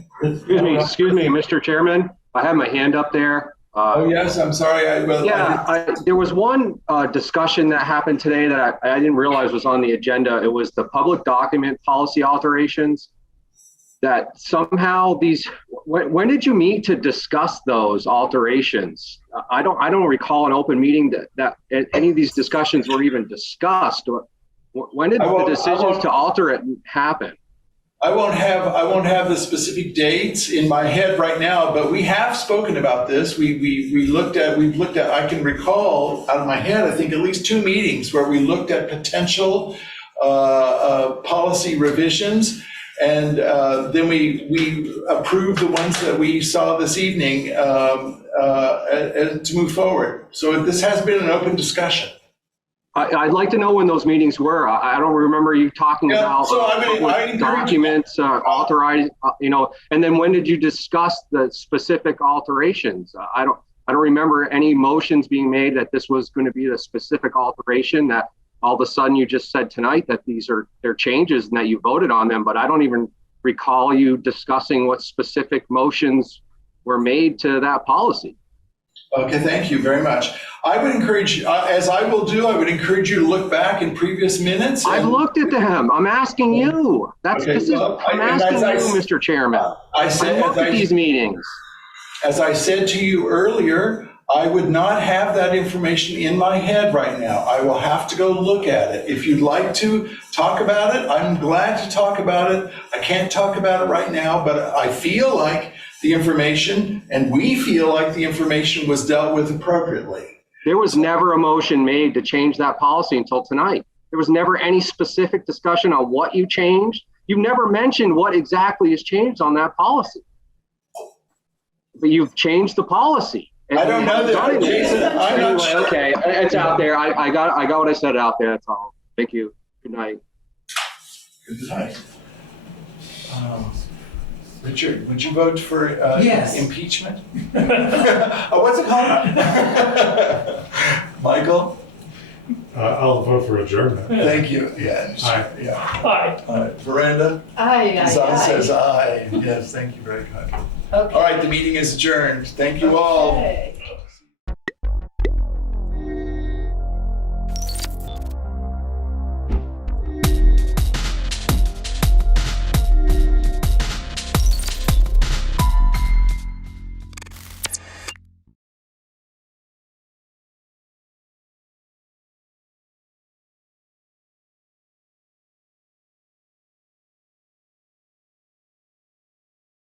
Excuse me, Mr. Chairman. I have my hand up there. Oh, yes, I'm sorry. There was one discussion that happened today that I didn't realize was on the agenda. It was the public document policy alterations. That somehow when did you meet to discuss those alterations? I don't recall an open meeting that any of these discussions were even discussed. When did the decisions to alter it happen? I won't have the specific dates in my head right now, but we have spoken about this. We've looked at, I can recall out of my head, I think at least 2 meetings where we looked at potential policy revisions. And then we approved the ones that we saw this evening to move forward. So this has been an open discussion. I'd like to know when those meetings were. I don't remember you talking about documents authorized, and then when did you discuss the specific alterations? I don't remember any motions being made that this was going to be the specific alteration that all of a sudden you just said tonight that they're changes and that you voted on them, but I don't even recall you discussing what specific motions were made to that policy. Okay, thank you very much. I would encourage, as I will do, I would encourage you to look back in previous minutes. I've looked at them. I'm asking you. I'm asking you, Mr. Chairman. I looked at these meetings. As I said to you earlier, I would not have that information in my head right now. I will have to go look at it. If you'd like to talk about it, I'm glad to talk about it. I can't talk about it right now, but I feel like the information, and we feel like the information was dealt with appropriately. There was never a motion made to change that policy until tonight. There was never any specific discussion on what you changed. You never mentioned what exactly is changed on that policy. But you've changed the policy. I don't know that, Jason. I'm not sure. Okay, it's out there. I got what I said out there. That's all. Thank you. Good night. Good night. Richard, would you vote for yes. Impeachment? What's it called? Michael? I'll vote for adjournment. Thank you. Yeah. Aye. Yeah. Aye. Veranda? Aye. Zan says aye. Yes, thank you very kindly. Okay. All right, the meeting is adjourned. Thank you all. Okay.